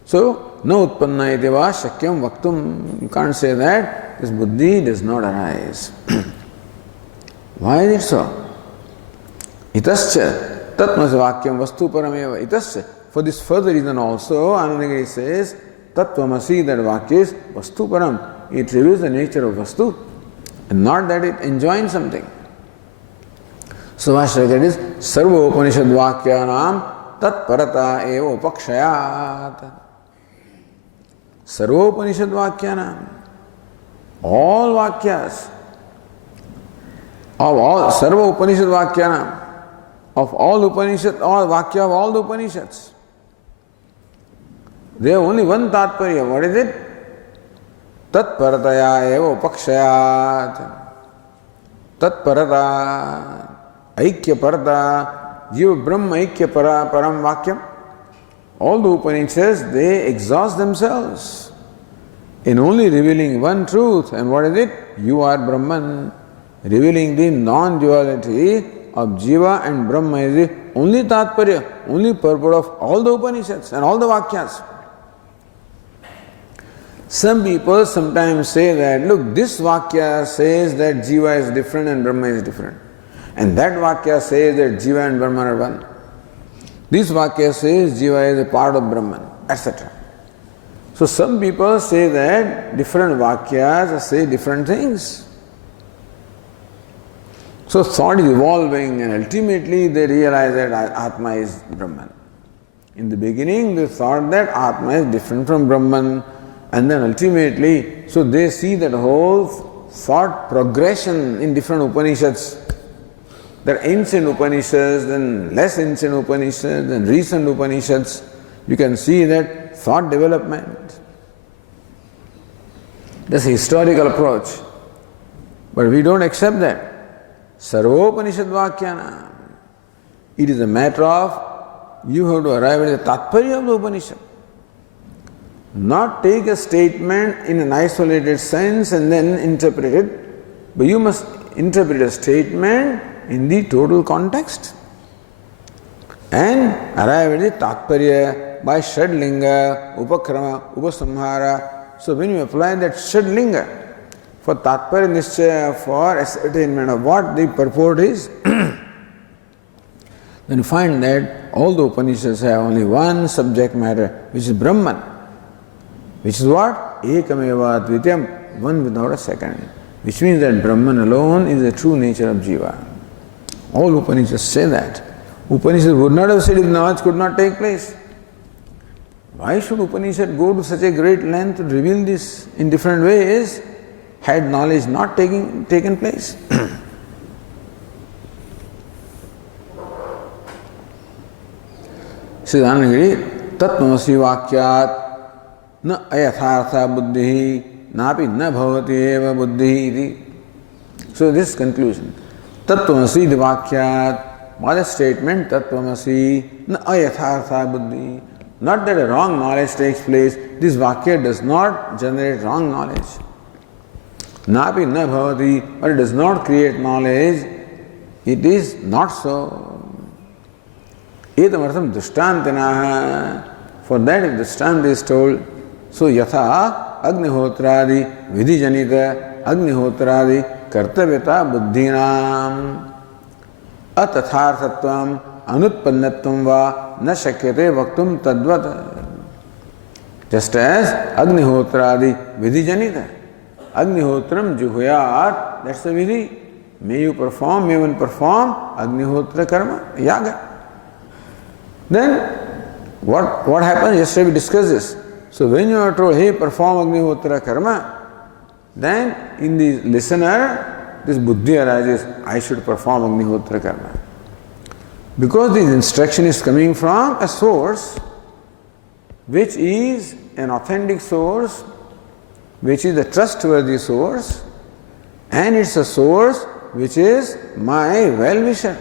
So, no utpanna iti va shakyam vaktum. You can't say that this buddhi does not arise. Why is it so? Itascha tatmasa vakyam vastu parameva. Itascha. For this further reason also, Anandagiri says, Tattvamasi, that vakya is vastu param. It reveals the nature of vastu, and not that it enjoins something. So that is Sarva Upanishad Vakyanam Tat Parata Eva Upakshayat. Sarva Upanishad Vakyanam. All Vakyas of all Sarva Upanishad Vakyanam of all Upanishad, all Vakya of all the Upanishads. They have only one Tatparya. What is it? Tat Parataya Eva Upakshayat. Tat Parata. Aikya Parata, Jiva Brahma Aikya Param Vakyam. All the Upanishads, they exhaust themselves in only revealing one truth. And what is it? You are Brahman. Revealing the non-duality of Jiva and Brahma is the only Tatparya, only purport of all the Upanishads and all the Vakyas. Some people sometimes say that, look, this Vakya says that Jiva is different and Brahma is different. And that Vakya says that Jiva and Brahman are one. This Vakya says Jiva is a part of Brahman, etc. So some people say that different Vakyas say different things. So thought is evolving, and ultimately they realize that Atma is Brahman. In the beginning they thought that Atma is different from Brahman, and then ultimately, so they see that whole thought progression in different Upanishads. There are ancient Upanishads, then less ancient Upanishads, and recent Upanishads. You can see that thought development. That's a historical approach. But we don't accept that. Sarvopanishad Vakyana. It is a matter of you have to arrive at the Tatparya of the Upanishad. Not take a statement in an isolated sense and then interpret it, but you must interpret a statement in the total context and arrive at the Tatparya by Shadlinga, Upakrama, Upasamhara. So when you apply that Shadlinga for Tatparya Nischaya, for ascertainment of what the purport is, then you find that all the Upanishads have only one subject matter, which is Brahman, which is what? Ekameva Dvityam, one without a second, which means that Brahman alone is the true nature of Jiva. All Upanishads say that. Upanishads would not have said if knowledge could not take place. Why should Upanishad go to such a great length to reveal this in different ways? had knowledge not taken place. Siddhanagiri Tattvamasi Vakyat न अयथार्था बुद्धि नापि न भवति एव बुद्धि. So this conclusion, Tattvamasi the Vakyat, by the statement Tattvamasi na ayathartha buddhi, not that a wrong knowledge takes place, this Vakya does not generate wrong knowledge. Napi na bhavati, but it does not create knowledge, it is not so. Etamartham drishtantinaha, for that if drishtanta is told, so yatha agnihotradi vidhijanita agnihotradi kartavyata buddhinam atatharthatvam anutpannatvam va na shakyate vaktum tadvat. Just as agnihotradi vidhijanita, agnihotram juhuyat, that's the vidhi. May one perform agnihotra karma, yaga. Then what happens? Yesterday we discussed this. So when you are told, hey, perform agnihotra karma, then in the listener, this buddhi arises, I should perform agnihotra karma. Because this instruction is coming from a source which is an authentic source, which is a trustworthy source, and it's a source which is my well-wisher.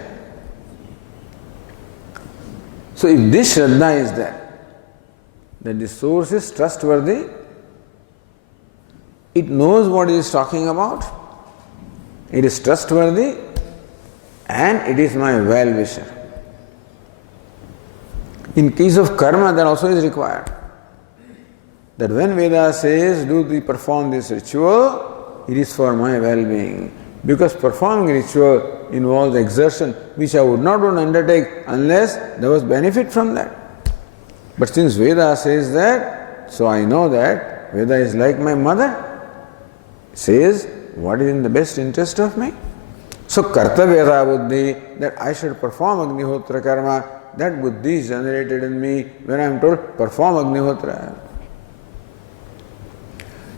So if this Shraddha is there, that the source is trustworthy, it knows what it is talking about, it is trustworthy, and it is my well-wisher. In case of karma, that also is required. That when Veda says, perform this ritual, it is for my well-being. Because performing ritual involves exertion, which I would not want to undertake unless there was benefit from that. But since Veda says that, so I know that Veda is like my mother. It says what is in the best interest of me. So kartavyata buddhi, that I should perform agnihotra karma, that buddhi is generated in me when I am told perform agnihotra.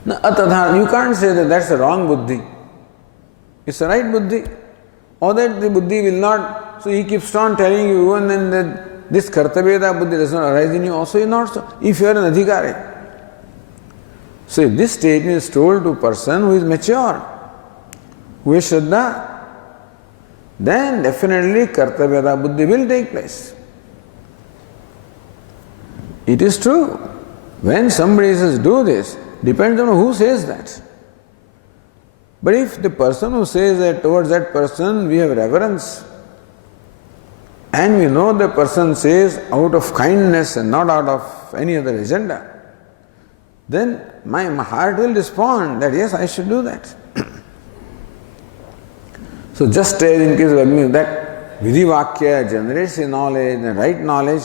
Now, you can't say that that's a wrong buddhi. It's a right buddhi. Or that the buddhi will not, so he keeps on telling you, and then that this kartavyata buddhi does not arise in you, also is not so. If you are an adhikari. So if this statement is told to a person who is mature, who is Shraddha, then definitely kartavyata buddhi will take place. It is true. When somebody says do this, depends on who says that. But if the person who says that, towards that person we have reverence, and we know the person says out of kindness and not out of any other agenda, then my heart will respond that yes, I should do that. So just as in case of Agni, that Vidhi Vakya generates a knowledge and right knowledge,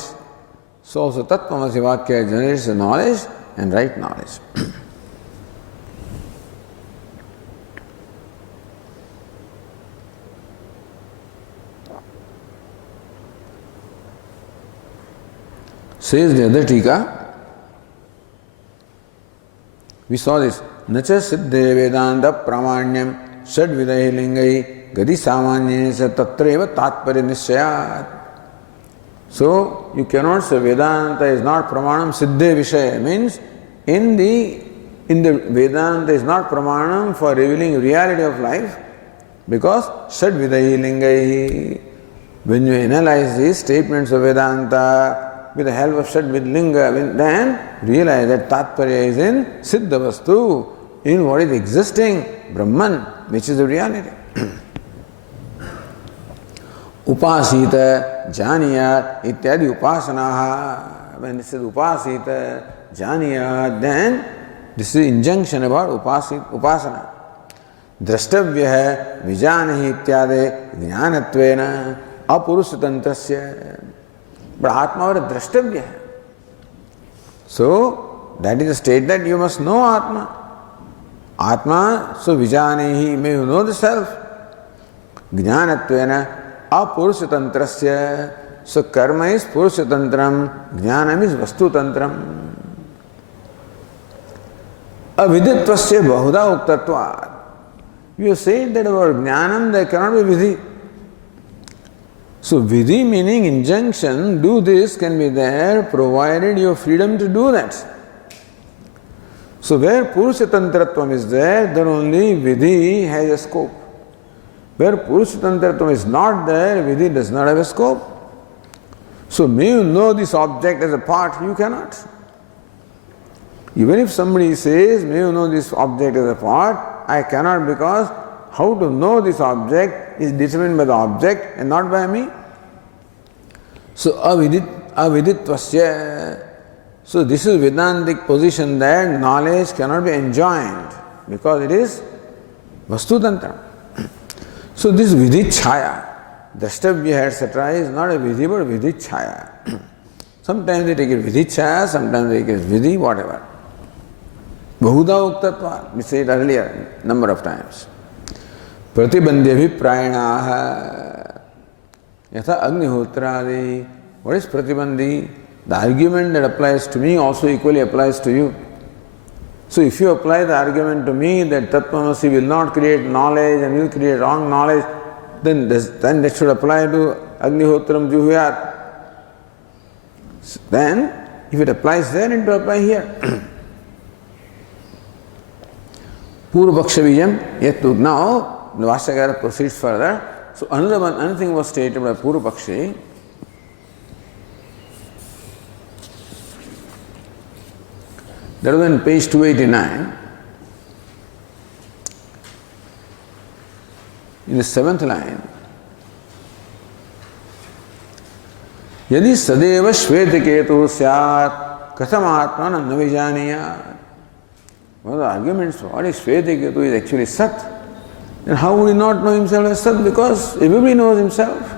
so also Tattvamasi Vakya generates a knowledge and right knowledge. Says the other Tika, we saw this, Nacha Siddhe Vedanta Pramanyam Shad Vidahi Lingai Gadi Samanyesa Tatreva Tatpari Nishayat. So you cannot say Vedanta is not Pramanam Siddhe Vishaya, means in the Vedanta is not Pramanam for revealing reality of life, because Shad Vidahi Lingai. When you analyze these statements of Vedanta with the help of Shadvid Linga, then realize that Tatparya is in Siddha Vastu, in what is existing, Brahman, which is the reality. Upasita, Janiyat, ityadi upasanaha. When it says Upasita, Janiyat, then this is injunction about upasana. Drashtavya hai, vijanahi ityade, jnanatvena, apurushatantrasya. But Atma is drashtavya. So, that is the state that you must know Atma. Atma, so vijanehi, may you know the self. Jnanatvena apurushatantrasya. So, karma is purushatantram, jnanam is vastutantram. Aviditvasya bahuda uktatvat. You say that about jnanam there cannot be vidhi. So vidhi meaning injunction, do this can be there provided you have freedom to do that. So where Purusha Tantratvam is there, then only vidhi has a scope. Where Purusha Tantratvam is not there, vidhi does not have a scope. So may you know this object as a part, you cannot. Even if somebody says, may you know this object as a part, I cannot, because how to know this object is determined by the object and not by me. So aviditvasya. So this is Vedantic position that knowledge cannot be enjoined because it is Vastu Tantra. So this Vidhichaya, Drashtabhya etc. is not a Vidhi but Vidhichaya. Sometimes they take it Vidhichaya, sometimes they take it Vidhi, whatever. Bahuda Uktatva, we said earlier number of times. Pratibandhyabhi prayanaha. Yatha Agnihotradi. What is Pratibandhi? The argument that applies to me also equally applies to you. So if you apply the argument to me that Tattvamasi will not create knowledge and will create wrong knowledge, then that should apply to Agnihotram Juhyat. Then, if it applies there, it will apply here. Purvakshavijam yattu. Now, the Vashyakara proceeds further. So another thing was stated by Purvapakshi. That was on page 289. In the 7th line, यदि सदैव श्वेतकेतु स्यात् कथम आत्मनं न विजानीयात्. One of the arguments, what is Shvetaketu is actually Sat. Then how would he not know himself as Sat? Because everybody knows himself.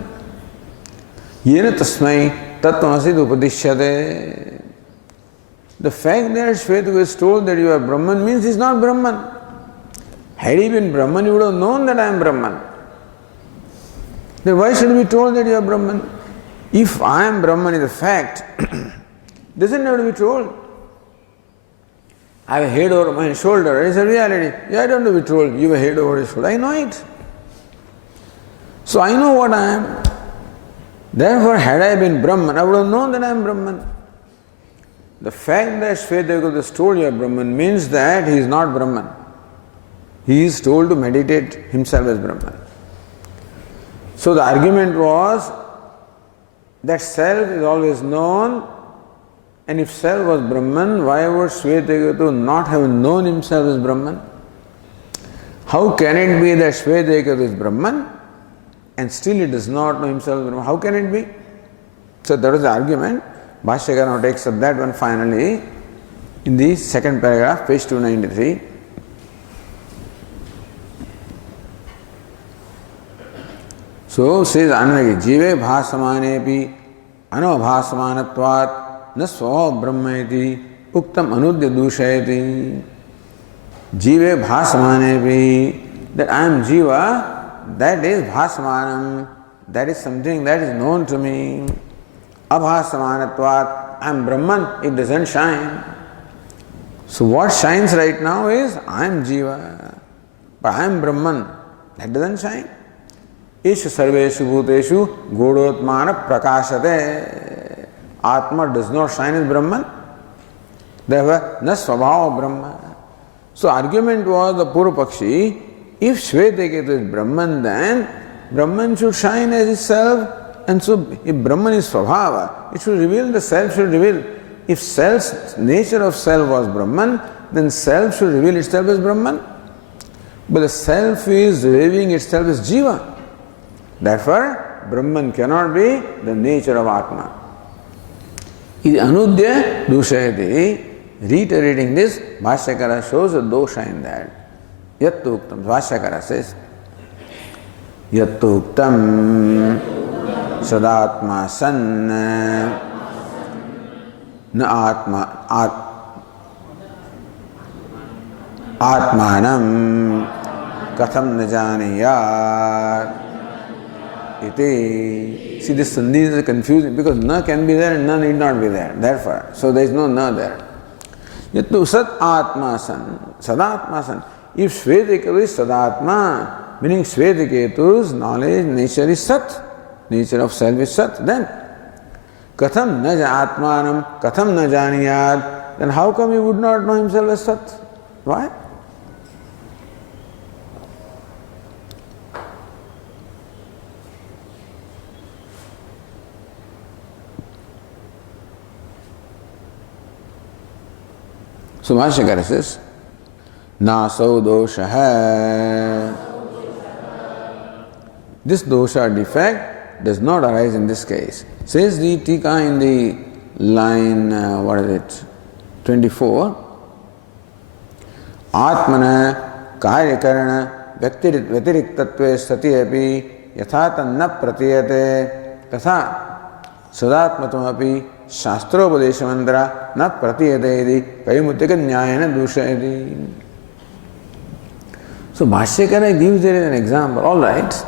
Yena tasmai tattvamasi upadishyate. The fact that Shvetaketu is told that you are Brahman means he is not Brahman. Had he been Brahman, you would have known that I am Brahman. Then why should he be told that you are Brahman? If I am Brahman is a fact, doesn't have to be told. I have a head over my shoulder, it is a reality. Yeah, I don't have to be told, you have a head over your shoulder. I know it. So I know what I am. Therefore, had I been Brahman, I would have known that I am Brahman. The fact that Shvetaketu is told you are Brahman means that he is not Brahman. He is told to meditate himself as Brahman. So the argument was that self is always known, and if self was Brahman, why would Shvetaketu not have known himself as Brahman? How can it be that Shvetaketu is Brahman and still he does not know himself as Brahman? How can it be? So that was the argument. Bhashyakara now takes up that one finally in the second paragraph, page 293. So says Anandagi, Jive bhasamanepi anobhasamanatvat na swabhav brahmaiti uktam anudya dushayati. Jive bhasamanepi, that I am Jiva, that is bhasamanam, that is something that is known to me. Abhasamanatvat, I am Brahman, it doesn't shine. So what shines right now is I am Jiva, but I am Brahman, that doesn't shine. Isha sarveshu bhuteshu godotmana prakashate. Atma does not shine as Brahman. Therefore, na svabhava Brahma. So argument was the Purvapakshi, if Shvetaketu is Brahman, then Brahman should shine as itself. And so if Brahman is svabhava, it should reveal, the self should reveal. If self's nature of self was Brahman, then self should reveal itself as Brahman. But the self is revealing itself as Jiva. Therefore, Brahman cannot be the nature of Atma. Iti anudya dushayati. Reiterating this, Bhashyakara shows a dosha in that. Yattu uktam. Bhashyakara says, Yattu uktam sadatma san na atmanam katham na janiyat. Iti. See, this sandhi is confusing because na can be there and na need not be there. Therefore, so there is no na there. Yattu Sat Atma San, Sadatma San. If Shvetiketu is Sadatma, meaning Shvetiketu's knowledge, nature is Sat, nature of self is Sat, then Katham na Atmanam, Katham na Janiyad, then how come he would not know himself as Sat? Why? So Bhashyakara says, Nasau dosha hai. This dosha defect does not arise in this case. Says the Tika in the line, 24, Atmana karyakarana vyatiriktatve sati api yatha tanna pratiyate tatha sadatmatam api shastropadeshamandra na pratiyate iti kayamuttika nyayana dushayati. So Bhashyakara gives there an example. All right,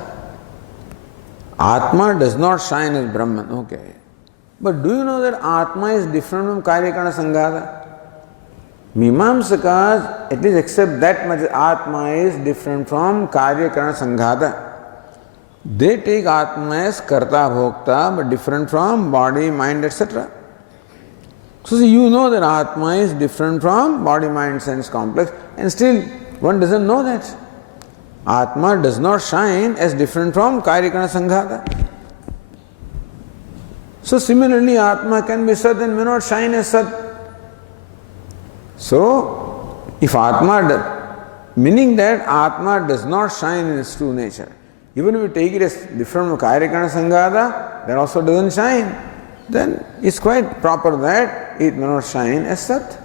Atma does not shine as Brahman. Okay. But do you know that Atma is different from Karyakarana Sanghata? Mimamsakas at least accept that much, Atma is different from Karyakarana Sanghata. They take Atma as Karta Bhokta but different from body, mind, etc. So you know that Atma is different from body, mind, sense complex, and still one doesn't know that. Atma does not shine as different from Karyakarana Sanghata. So similarly, Atma can be Sat and may not shine as Sat. So, if Atma, meaning that Atma does not shine in its true nature, even if we take it as different from Karyakarana Sanghata, that also doesn't shine, then it's quite proper that it may not shine as Sat.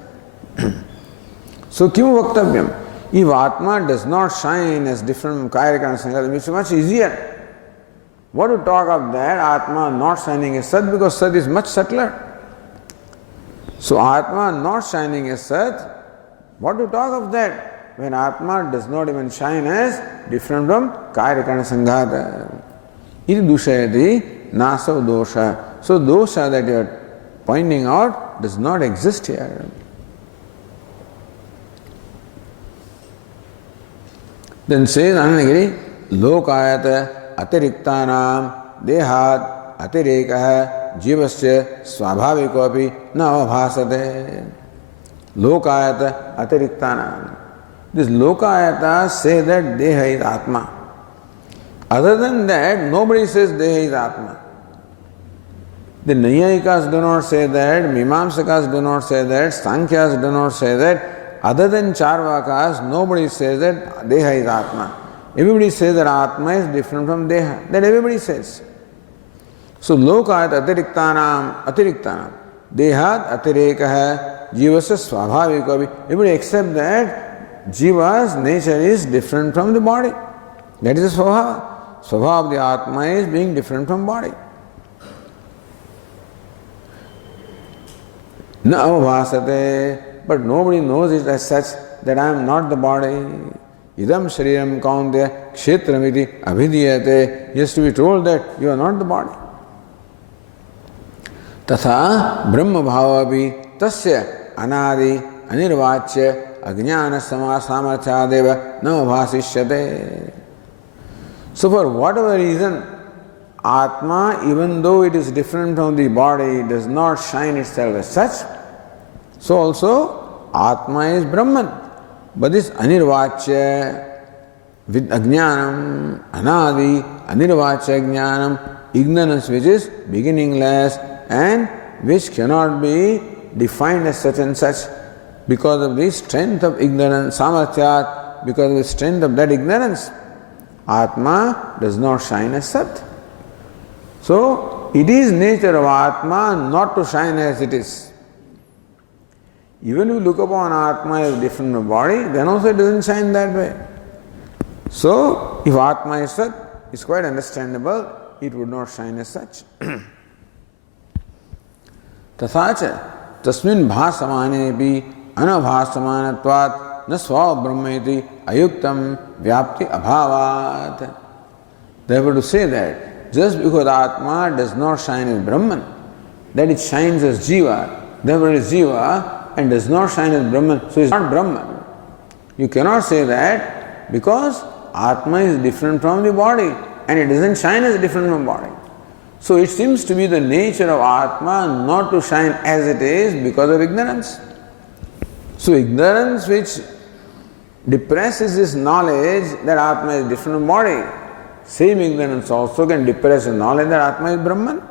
So, Kim Vaktavyam? If Atma does not shine as different from Karyakarana Sanghata, it's much easier. What to talk of that, Atma not shining as Sat, because Sat is much subtler. So Atma not shining as Sat, what to talk of that, when Atma does not even shine as different from Karyakarana Sanghata. Iti dushayati nasav dosha. So dosha that you are pointing out does not exist here. Then says Anandagiri, lokayata अतिरिक्तानां देहाद अतिरेकः जीवस्य स्वाभाविकोऽपि न अवभासते. लोकायत अतिरिक्तानां. This lokayata say that deha is Atma. Other than that, nobody says deha is Atma. The Naiyayikas do not say that, Mimamsakas do not say that, Sankhyas do not say that. Other than Charvakas, nobody says that deha is Atma. Everybody says that Atma is different from Deha. That everybody says. So, lokayat atiriktanam, dehat atirekaha, jivasya swabhavikavi. Everybody accept that Jiva's nature is different from the body. That is the swabhava. Swabhava of the Atma is being different from body. Na avabhasate, but nobody knows it as such that I am not the body. Idam shariram kaunteya kshetramiti abhidiyate. He has to be told that you are not the body. Tatha brahma bhavapi tasya anadi anirvachya ajnana samarthadeva namabhasishyate. So for whatever reason, Atma, even though it is different from the body, does not shine itself as such. So also Atma is Brahman. But this anirvachya with ajnanam, anadi, anirvachya ajnanam, ignorance which is beginningless and which cannot be defined as such and such because of the strength of ignorance, samarthyat, because of the strength of that ignorance, Atma does not shine as Sat. So, it is nature of Atma not to shine as it is. Even if you look upon Atma as different from body, then also it doesn't shine that way. So, if Atma is Sat, it's quite understandable, it would not shine as such. Tathacha, tasmin bhasamanepi anabhasamanatvat na sva brahmeti ayuktam vyapti abhavat. Therefore to say that, just because Atma does not shine as Brahman, that it shines as Jiva, therefore as Jiva, and does not shine as Brahman, so he is not Brahman. You cannot say that because Atma is different from the body and it doesn't shine as different from body. So it seems to be the nature of Atma not to shine as it is because of ignorance. So ignorance which depresses this knowledge that Atma is different from body, same ignorance also can depress the knowledge that Atma is Brahman.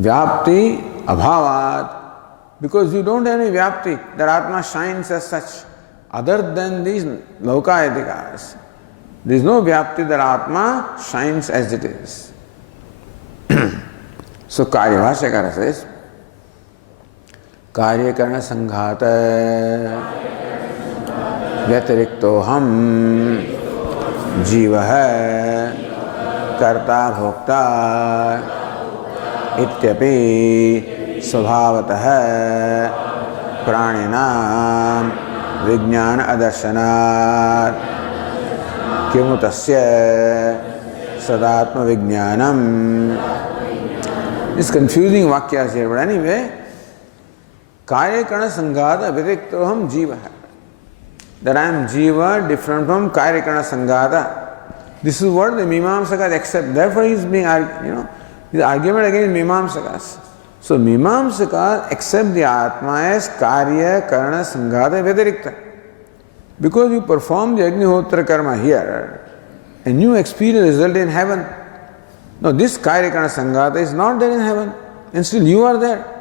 Vyapti abhavat, because you don't have any vyapti, that Atma shines as such, other than these laukayatikas. There is no vyapti that Atma shines as it is. So Karyabhashyakara says, Karyakarna sanghata vyatiriktoham jiva karta bhokta ityapi svabhavatah प्राणिनाम विज्ञान अदर्शनात् किमु तस्य सदात्म विज्ञानम. It's confusing vakyas here, but anyway, Karyakana Sanghata Vitiktoham Jiva. That I am Jiva different from Karyakana Sanghata. This is what the Mimamsakas accept. Therefore he is being, his argument against Mimamsakas. So Mimamsakas accept the Atma as Karya Karana Sanghata Vitirikta. Because you perform the Agnihotra karma here and you experience the result in heaven. No, this Karyakana Sanghata is not there in heaven and still you are there.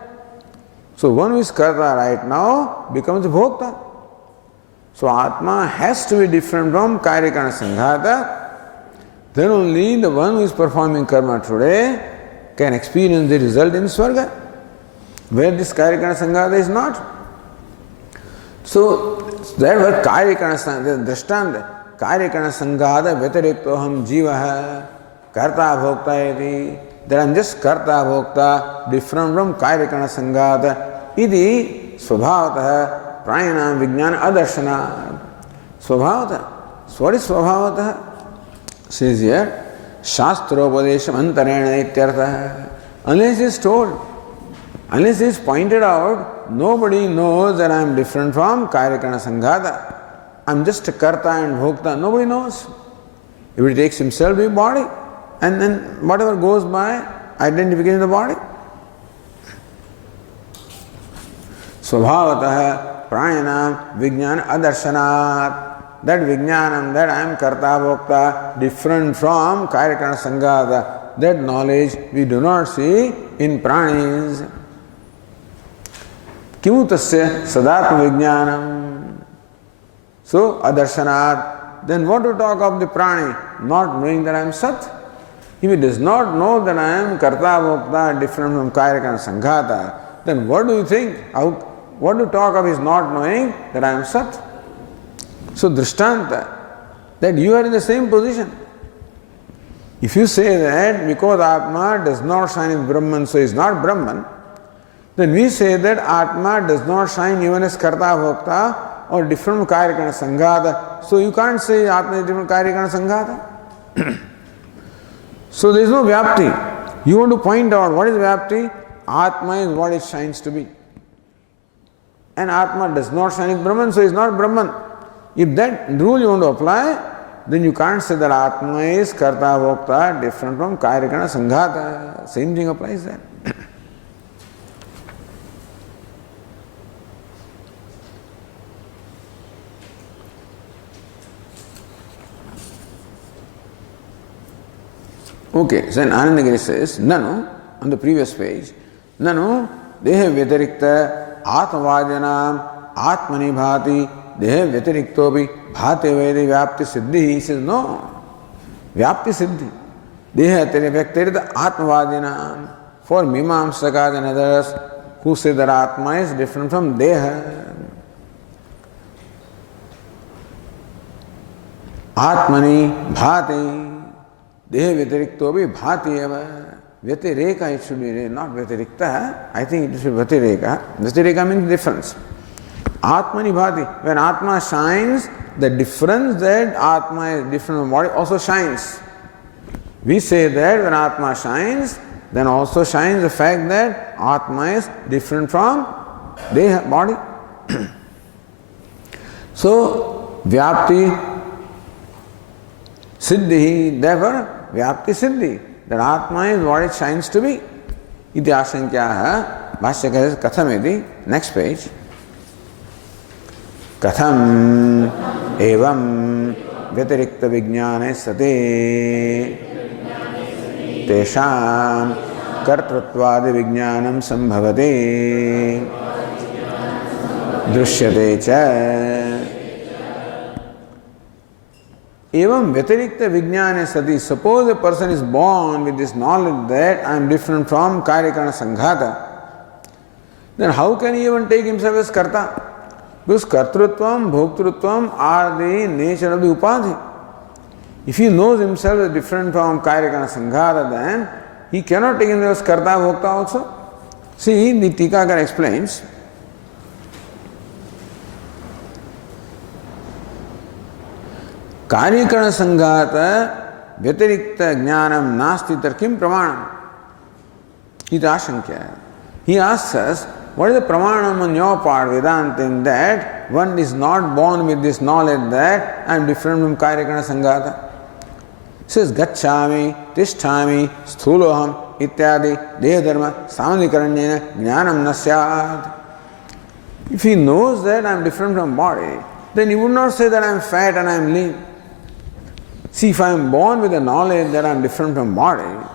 So one who is Karta right now becomes Bhokta. So Atma has to be different from Karyakana Sanghata. Then only the one who is performing karma today can experience the result in Swarga, where this Karyakana Sanghata is not. So that was Karyakana Sanghata, Drishtanta. Karyakana Sanghata Vyatiriktoham Jivaha Karta Bhokta iti. That I am just Karta Bhokta, different from Karyakana Sanghata. Iti Svabhavatah Pranyanam Vijnana Adarshana. Svabhavatah. So what is Svabhavatah? Says here, Shastropadesham antarena ityartha. Unless it is told, unless it is pointed out, nobody knows that I am different from Karyakana Sanghata. I am just a Karta and Bhokta. Nobody knows. If he takes himself with body, and then whatever goes by, identification of the body. Svabhavatah pranyanam vijnana adarsanat. That vijnanam, that I am Karta Bhokta, different from Karyakana Sanghata, that knowledge we do not see in pranis. Kimu tasya sadatma vijnanam. So, adarsanat, then what to talk of the prani? Not knowing that I am Sat. If he does not know that I am Karta Bhokta, different from Karyakana Sanghata, then what do you think? What to talk of his not knowing that I am Sat? So Drishtanta, that you are in the same position. If you say that because Atma does not shine in Brahman, so is not Brahman, then we say that Atma does not shine even as Karta Bhokta or different from Karyakana Sanghata. So you can't say Atma is different from Karyakana Sanghata. So there is no Vyapti. You want to point out what is Vyapti? Atma is what it shines to be. And Atma does not shine in Brahman, so is not Brahman. If that rule you want to apply, then you can't say that Atma is Karta Bhokta different from Karyakana Sanghata. Same thing applies there. Okay, so then Anandagiri says, Nanu, on the previous page, Nanu, Deha Vyatirikta Atmavadyanam Atmani Bhati Deha Vyatiriktopi Bhate Vedi Vyapti Siddhi. He says, no. Vyapti Siddhi. Deha Vyatirikta Atmavadyanam. For Mimamsakas and others who say that Atma is different from Deha. Atmani Bhati. Deha Vyatiriktopi Bhati eva. Vyatireka it should be not Vyatirikta. I think it should be Vyatireka. Vyatireka means difference. Atmani Bhati. When Atma shines, the difference that Atma is different from body also shines. We say that when Atma shines, then also shines the fact that Atma is different from Deha, body. So, Vyapti Siddhi, therefore, Vyapti Siddhi, that Atma is what it shines to be. Iti asankyaha, Bhashyaka says, Katham iti, next page. Katham evam vyatirikta vijnane sate tesham kartruttvadi vijnanam sambhavate drishyate cha. Evam vyatirikta vijnane sati. Suppose a person is born with this knowledge that I am different from karyakarana sanghata, then how can he even take himself as karta? Because kartrutvam, bhoktrutvam are the nature of the upadhi. If he knows himself as different from karyakarana sanghata, then he cannot take himself as karta, bhokta also. See, the Tikakar explains, Karyakarana sanghata vyatirikta jnanam nasti tarkim pramanam. Iti ashankya. He asks us, what is the pramanam on your part, Vedanta, in that one is not born with this knowledge that I am different from karyakarana sanghata? He says, gacchami, tisthami, sthuloham, ityadi, dehadharma, samadhikaranyena, jnanam nasyad. If he knows that I am different from body, then he would not say that I am fat and I am lean. See, if I am born with the knowledge that I am different from body,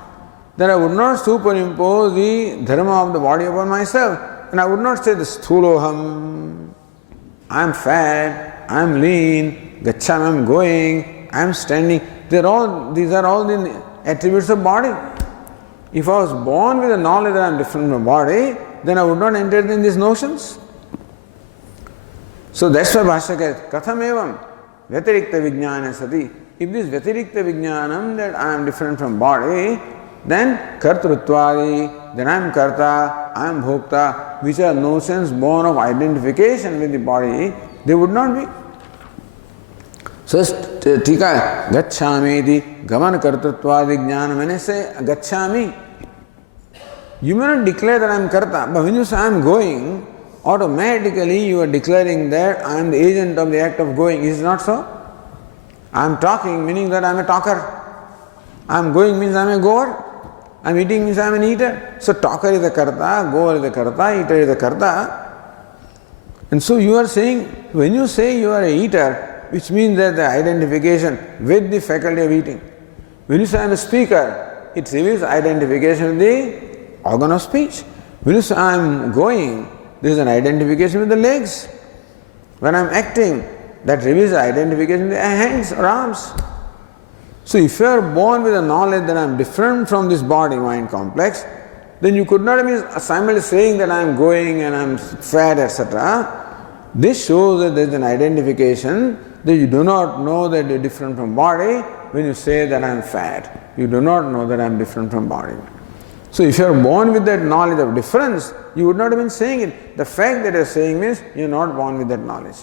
then I would not superimpose the dharma of the body upon myself. And I would not say the sthuloham, I am fat, I am lean, gaccham, I am going, I am standing. These are all the attributes of body. If I was born with the knowledge that I am different from body, then I would not enter in these notions. So that's why Bhashyaka says, Katham evam vyatirikta vijnana sati. If this vyatirikta vijnanam, that I am different from body, then kartrutvadi, then I am karta, I am bhokta, which are notions born of identification with the body, they would not be. So, tika, gacchami iti, gaman kartrutvadi jnana, when I say gacchami, you may not declare that I am karta, but when you say I am going, automatically you are declaring that I am the agent of the act of going. Is it not so? I am talking, meaning that I am a talker. I am going means I am a goer. I am eating means I am an eater. So talker is the karta, goer is the karta, eater is the karta. And so you are saying, when you say you are a eater, which means that the identification with the faculty of eating. When you say I am a speaker, it reveals identification with the organ of speech. When you say I am going, there is an identification with the legs. When I am acting, that reveals identification with the hands or arms. So if you are born with a knowledge that I am different from this body-mind complex, then you could not have been simultaneously saying that I am going and I am fat, etc. This shows that there is an identification that you do not know that you are different from body when you say that I am fat. You do not know that I am different from body. So if you are born with that knowledge of difference, you would not have been saying it. The fact that you are saying means you are not born with that knowledge.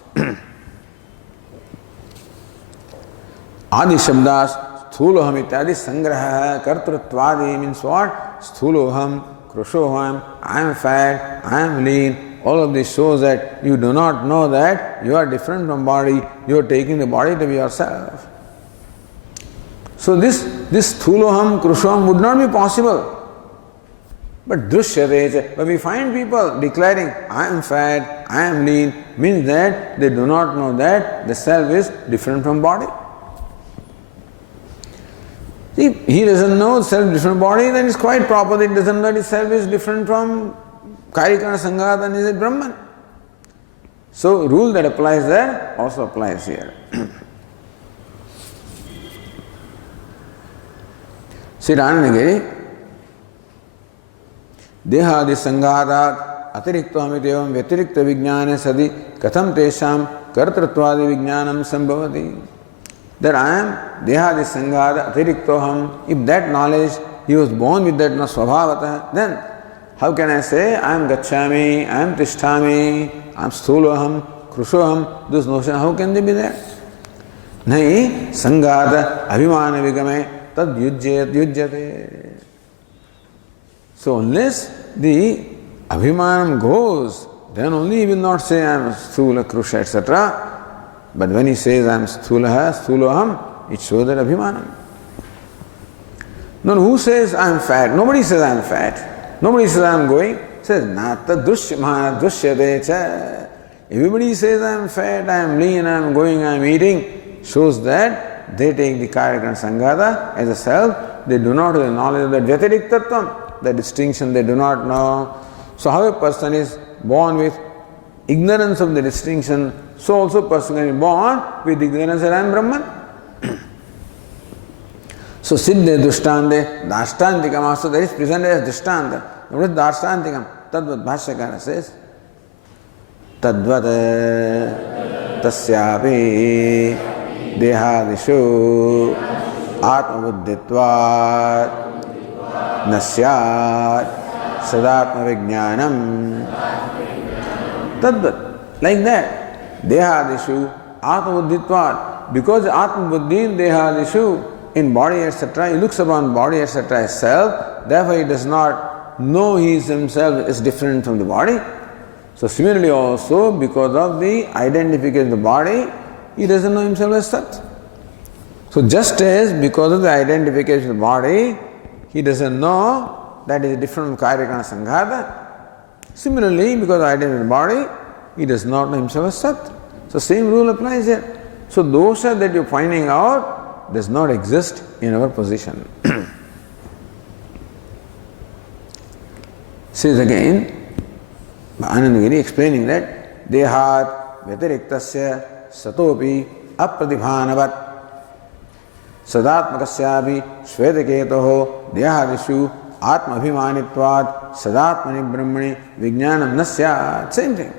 Adi Shabdas, Sthuloham ityadi sangraha, kartrutvadi means what? Sthuloham, krushoham, I am fat, I am lean. All of this shows that you do not know that you are different from body, you are taking the body to be yourself. So this sthuloham, krushoham would not be possible. But drishyate, but we find people declaring, I am fat, I am lean, means that they do not know that the self is different from body. If he doesn't know self different body, then it's quite proper that he doesn't know the self is different from karyakarana sanghata and is a Brahman. So rule that applies there also applies here. Sri Rananagiri, देहादि संघातात् अतिरिक्तोहमित्येवं व्यतिरिक्त विज्ञाने सति कथम तेषां कर्तृत्वादि विज्ञानं संभवति. That I am dehadi sanghata atiriktoham. If that knowledge, he was born with that swabhavata, then how can I say I am gacchami, I am tisthami, I am sthuloham, krushoham? Those notions, how can they be there? Nahi sanghata abhimana vigame tad yujyate. So unless the abhimanam goes, then only he will not say I am Sthula, Krusha, etc. But when he says I am Sthulaha, Sthuloham, it shows that Abhimanam. No, who says I am fat? Nobody says I am fat. Nobody says I am going. Says Nata Dushyamana Dushyate cha. Everybody says I am fat, I am lean, I am going, I am eating. Shows that they take the Karika and Sanghata as a self. They do not have the knowledge of that Vyatirik Tattvam, the distinction they do not know. So how a person is born with ignorance of the distinction, so also a person can be born with ignorance that I am Brahman. So Siddhe Dushtante, Dashtantikam also that is presented as Dushtanta. What is Dashtantikam? Tadvat Bhashyakara says, Tadvat Tasyapi Dehadishu Atmabuddhitvat Nasyat Sadatma Vijnanam Tadvat. Like that. Dehadishu Atmabuddhitvat. Because Atmabuddhi in Dehadishu, in body etc., he looks upon body etc. as self, therefore he does not know he is himself is different from the body. So similarly also, because of the identification of the body, he doesn't know himself as Sat. So just as because of the identification of the body, he doesn't know that is different from Karika and Sanghata, similarly because of the identity of the body, he does not know himself as Sat. So same rule applies here. So dosha that you are finding out does not exist in our position. Says again, Anandagiri explaining that Dehat Vyatiriktasya Satopi Apradibhanavat Sadatmakasyapi Shvedaketoho Dehadishu Atmabhimanitvat Sadatmani Brahmani Vijnanam Nasyat. Same thing.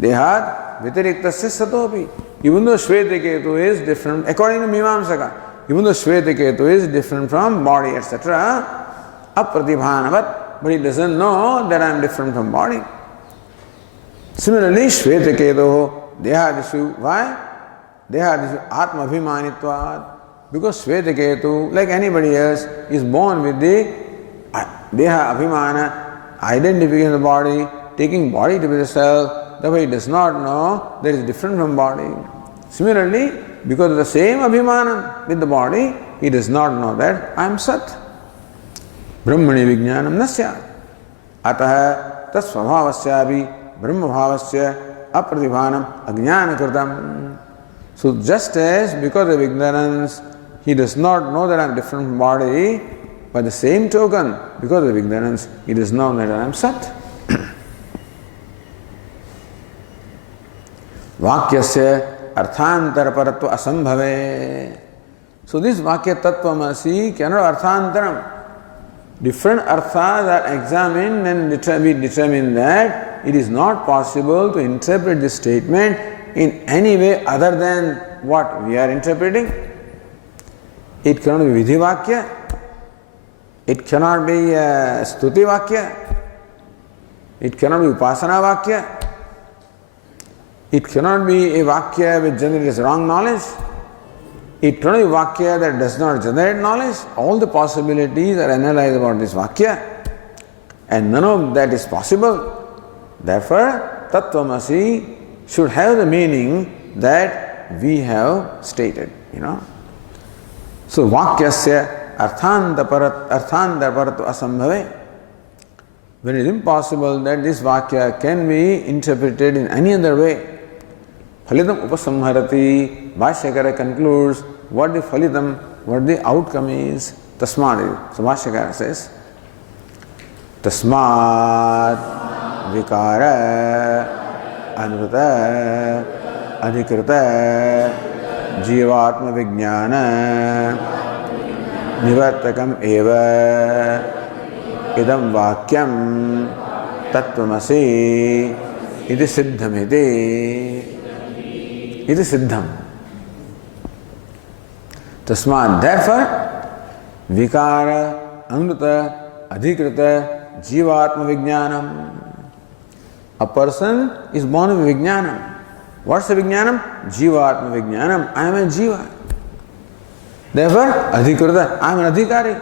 Dehat Vyatiriktasya Satopi. Even though Shvetaketu is different, according to Mimamsaka, even though Shvetaketu is different from body, etc., apratibhanavat, but he doesn't know that I am different from body. Similarly, Shvetaketu, Dehadishu, why? Dehadishu Atmabhimanitvat. Because Shvetaketu, like anybody else, is born with the Deha Abhimana, identification of the body, taking body to be the self. Therefore, he does not know that is different from body. Similarly, because of the same Abhimanam with the body, he does not know that I am Sat. Brahmani Vijnanam Nasyat. Ataha Tasvabhavasyabi Brahmabhavasya Apradibhanam Ajnanakritam. So just as because of ignorance, he does not know that I am different from body, by the same token, because of ignorance, he does not know that I am Sat. Vakyasya Arthantarparatva Asambhave. So this Vakya Tattvamasi cannot Arthantaram. Different arthas are examined and determine that it is not possible to interpret this statement in any way other than what we are interpreting. It cannot be Vidhi Vakya. It cannot be Stuti Vakya. It cannot be Upasana Vakya. It cannot be a Vakya which generates wrong knowledge. It cannot be Vakya that does not generate knowledge. All the possibilities are analyzed about this Vakya, and none of that is possible. Therefore, Tattvamasi should have the meaning that we have stated, So, Vakyasya Arthantarparatva Asambhave. When it is impossible that this Vakya can be interpreted in any other way, Phalitam Upasamharati, Bhashyakara concludes what the Phalitam, what the outcome is. Tasmad. So Bhashyakara says, Tasmad Vikara Anvrata Adhikrita Jivatma Vijnana Nivartakam Eva Idam Vakyam Tattvamasi Iti Siddhamiti. It is Siddham. Tasmad, therefore, Vikara, Amrita, Adhikrita, Jivatma Vijnanam. A person is born with Vijnanam. What's the Vijnanam? Jivatma Vijnanam. I am a Jiva. Therefore, Adhikrita, I am an Adhikari.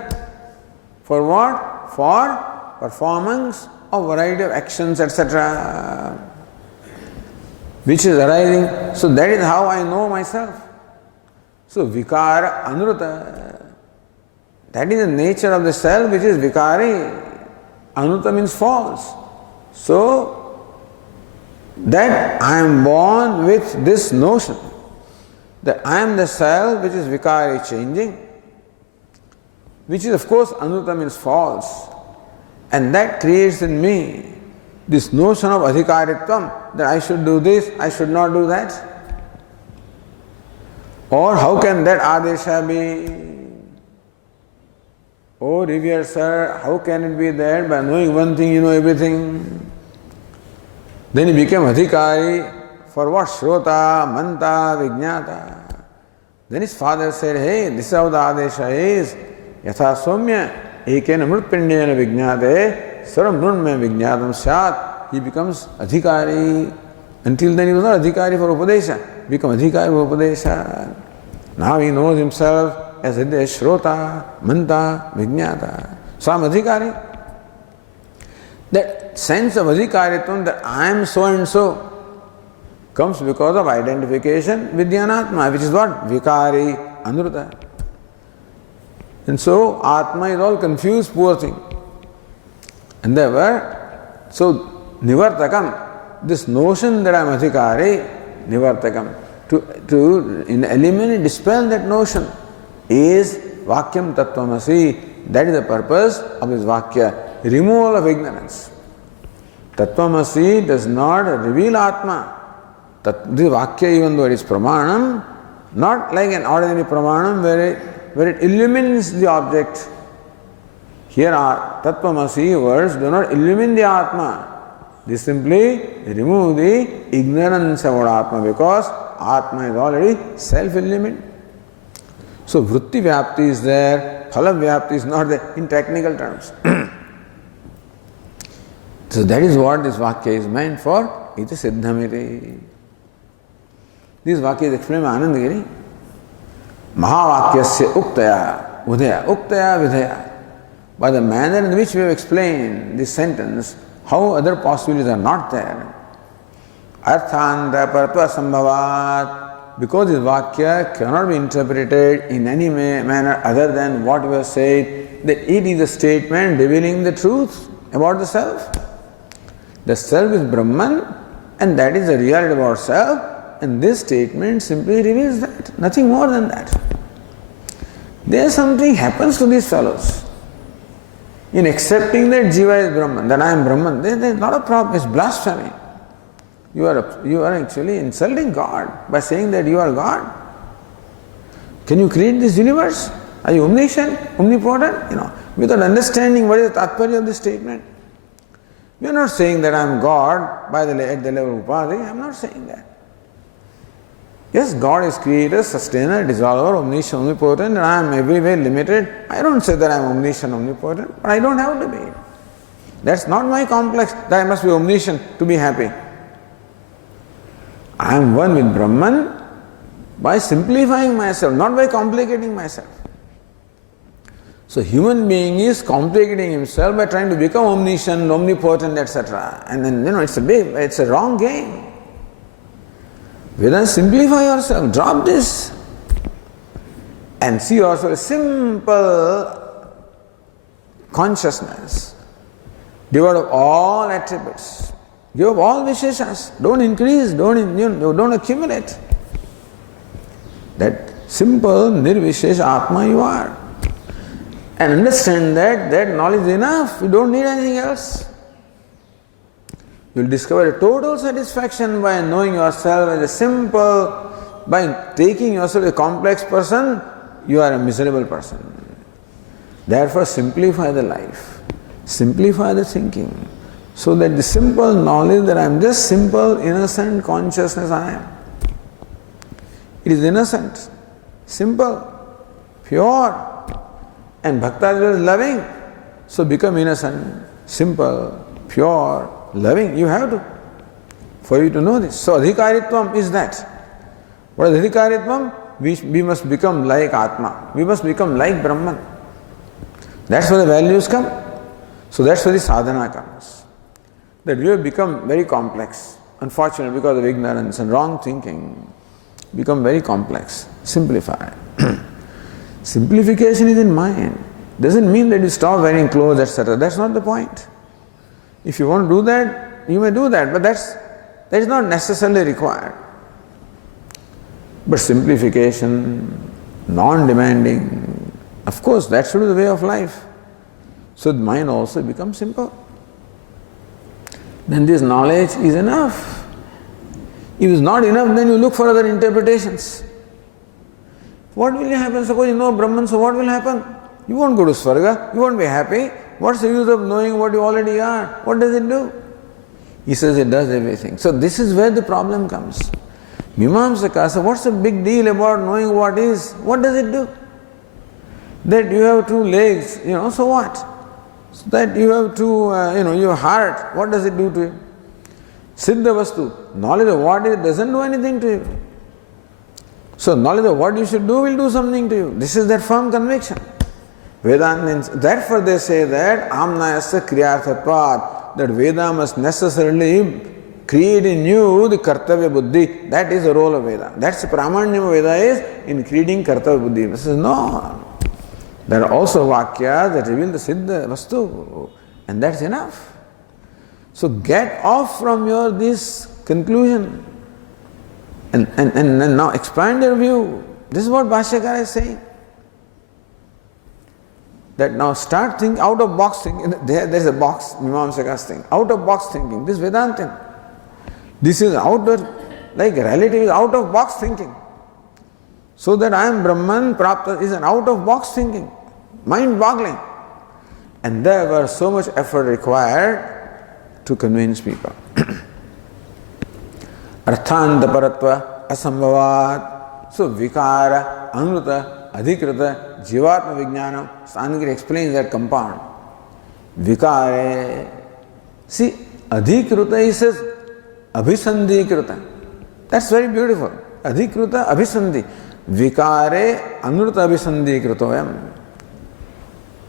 For what? For performance of variety of actions, etc., which is arising. So that is how I know myself. So vikara anuruta, that is the nature of the self which is vikari. Anuruta means false. So that I am born with this notion that I am the self which is vikari, changing, which is of course anuruta means false, and that creates in me this notion of adhikaritvam, that I should do this, I should not do that. Or how can that adesha be? Oh revered sir, how can it be that by knowing one thing you know everything? Then he became adhikari for what? Shrota, manta, vijnata. Then his father said, hey, this is how the adesha is. Yatha somya ekena mrutpindena vijnate sarvam nunme vijnatam syat. He becomes adhikari. Until then he was not adhikari for upadesha. Become adhikari for upadesha. Now he knows himself as Shrota, Manta, Vijnata. So I am adhikari. That sense of adhikaritvam, that I am so and so, comes because of identification with the anatma, which is what? Vikari, anuruta. And so atma is all confused, poor thing. And therefore, so nivartakam, this notion that I am adhikari, nivartakam, to eliminate, dispel that notion is vakyam tattvamasi. That is the purpose of this vakya, removal of ignorance. Tattvamasi does not reveal atma. This vakya, even though it is pramanam, not like an ordinary pramanam where it illumines the object. Here are tattvamasi words do not illumine the atma. They simply remove the ignorance about atma, because atma is already self-illumined. So vritti vyapti is there, phala vyapti is not there in technical terms. So that is what this vakya is meant for. Iti siddhamiti. This vakya is explained by Anandagiri. Mahavakyasya uktaya udaya, uktaya vidaya. By the manner in which we have explained this sentence, how other possibilities are not there. Arthanta paratva sambhavat. Because this vakya cannot be interpreted in any manner other than what we have said, that it is a statement revealing the truth about the self. The self is Brahman, and that is the reality about self, and this statement simply reveals that, nothing more than that. There something happens to these fellows. In accepting that Jiva is Brahman, that I am Brahman, there is not a problem, it's blasphemy. You are actually insulting God by saying that you are God. Can you create this universe? Are you omniscient, omnipotent? Without understanding what is the tathparya of this statement. We are not saying that I am God at the level of upadhi. I am not saying that. Yes, God is creator, sustainer, dissolver, omniscient, omnipotent, and I am everywhere limited. I don't say that I am omniscient, omnipotent, but I don't have to be. That's not my complex, that I must be omniscient to be happy. I am one with Brahman by simplifying myself, not by complicating myself. So human being is complicating himself by trying to become omniscient, omnipotent, etc. And then it's a wrong game. Vedanta, simplify yourself, drop this and see yourself a simple consciousness, devoid of all attributes. Give up all visheshas. Don't increase, don't accumulate. That simple nirvishesh Atma you are. And understand that knowledge is enough. You don't need anything else. You will discover a total satisfaction by knowing yourself as a simple, by taking yourself as a complex person, you are a miserable person. Therefore simplify the life. Simplify the thinking. So that the simple knowledge that I am just simple, innocent consciousness I am. It is innocent, simple, pure. And Bhakta is loving. So become innocent, simple, pure, loving. You have to. For you to know this. So adhikaritvam is that. What is adhikaritvam? We must become like Atma. We must become like Brahman. That's where the values come. So that's where the sadhana comes. that we have become very complex. Unfortunately, because of ignorance and wrong thinking, become very complex. Simplify. Simplification is in mind. Doesn't mean that you stop wearing clothes, etc. That's not the point. If you want to do that, you may do that, but that is not necessarily required. But simplification, non-demanding, of course, that should be the way of life. So the mind also becomes simple. Then this knowledge is enough. If it is not enough, then you look for other interpretations. What will happen? Suppose you know Brahman, so what will happen? You won't go to Swarga, you won't be happy. What's the use of knowing what you already are? What does it do? He says it does everything. So this is where the problem comes. Mimamsaka, so what's the big deal about knowing what is? What does it do? That you have two legs, so what? So that you have two, your heart, what does it do to you? Siddha Vastu, knowledge of what is doesn't do anything to you. So knowledge of what you should do will do something to you. This is their firm conviction. Vedanta means, therefore they say that Amnayasya Kriyarthatvat, that Veda must necessarily create in you the Kartavya Buddhi. That is the role of Veda. That's the Pramanyam of Veda is in creating Kartavya Buddhi. This is no. There are also Vakyas that reveal the Siddha Vastu, and that's enough. So get off from your this conclusion and now expand your view. This is what Bhashyakara is saying. That now start thinking out of box thinking. There is a box, Mimamsaka's thing. Out of box thinking. This Vedanta. This is like relative is out of box thinking. So that I am Brahman, Prapta is an out of box thinking. Mind boggling. And there was so much effort required to convince people. Arthanta Paratva Asambhavat. So Vikara, Anuta, Adhikrita, Jivatma Vijnanam. Sanskrit explains that compound. Vikare. See, Adhikrita he says Abhisandhikrita. That's very beautiful. Adhikrita Abhisandhi. Vikare Anuta Abhisandhikritoyam.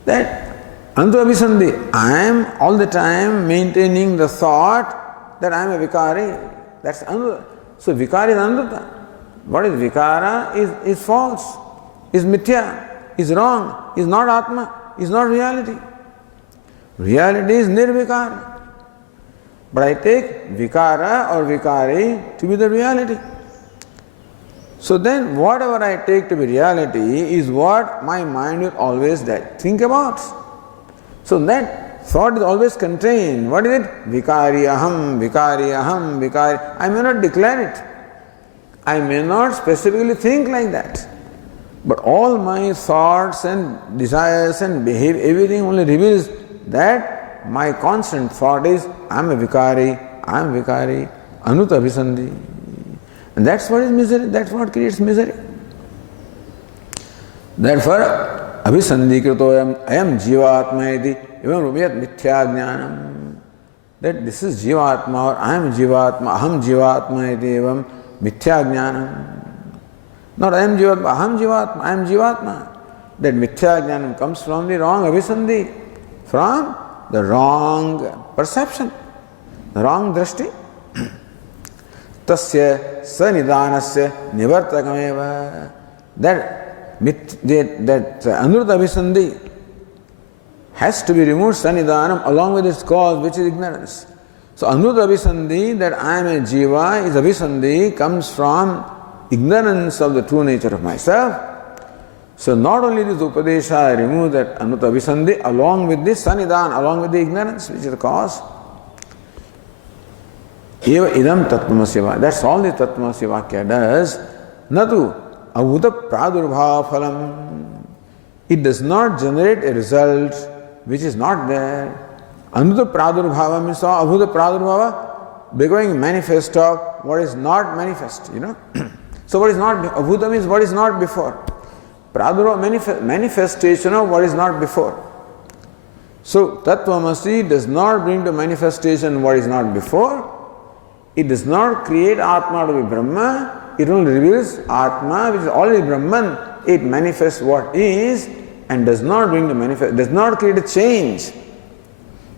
That Anuta Abhisandhi, I am all the time maintaining the thought that I am a Vikari. That's Anuta. So Vikari is Anuta. What is Vikara is false, is mithya, is wrong, is not Atma, is not reality. Reality is Nirvikara. But I take Vikara or Vikari to be the reality. So then whatever I take to be reality is what my mind will always think about. So that thought is always contained. What is it? Vikari aham, Vikari aham, Vikari. I may not declare it. I may not specifically think like that. But all my thoughts and desires and behavior, everything only reveals that my constant thought is, I am a Vikari, Anuta Abhisandhi. And that's what is misery, that's what creates misery. Therefore, Abhisandhi kritoyam ayam jivatma iti evam rupayat mithya jnanam. That this is jivatma or I am jivatma, aham jivatma iti evam mithya jnanam. Not I am jivatma, aham jivatma, I am jivatma. That mithya jnanam comes from the wrong abhisandhi, from the wrong perception, the wrong drashti. Tasya sanidanasya nivartakameva. That Anuruddha Abhisandhi has to be removed, sanidanam, along with its cause, which is ignorance. So Anuruddha Abhisandhi, that I am a jiva, is Abhisandhi, comes from ignorance of the true nature of myself. So not only this Upadesha, I remove that Anuruddha Abhisandhi, along with this sanidan, along with the ignorance, which is the cause. Eva idam tattvamasya. That's all the tattvamasya vakya does. Natu avudha pradurbhava phalam. It does not generate a result which is not there. Anuta pradurbhava means avudha pradurbhava, becoming manifest of what is not manifest, So what is not, avudha means what is not before. Pradurbhava, manifestation of what is not before. So tattvamasi does not bring to manifestation what is not before. It does not create Atma to be Brahma, it only reveals Atma which is already Brahman. It manifests what is and does not bring the manifest, does not create a change.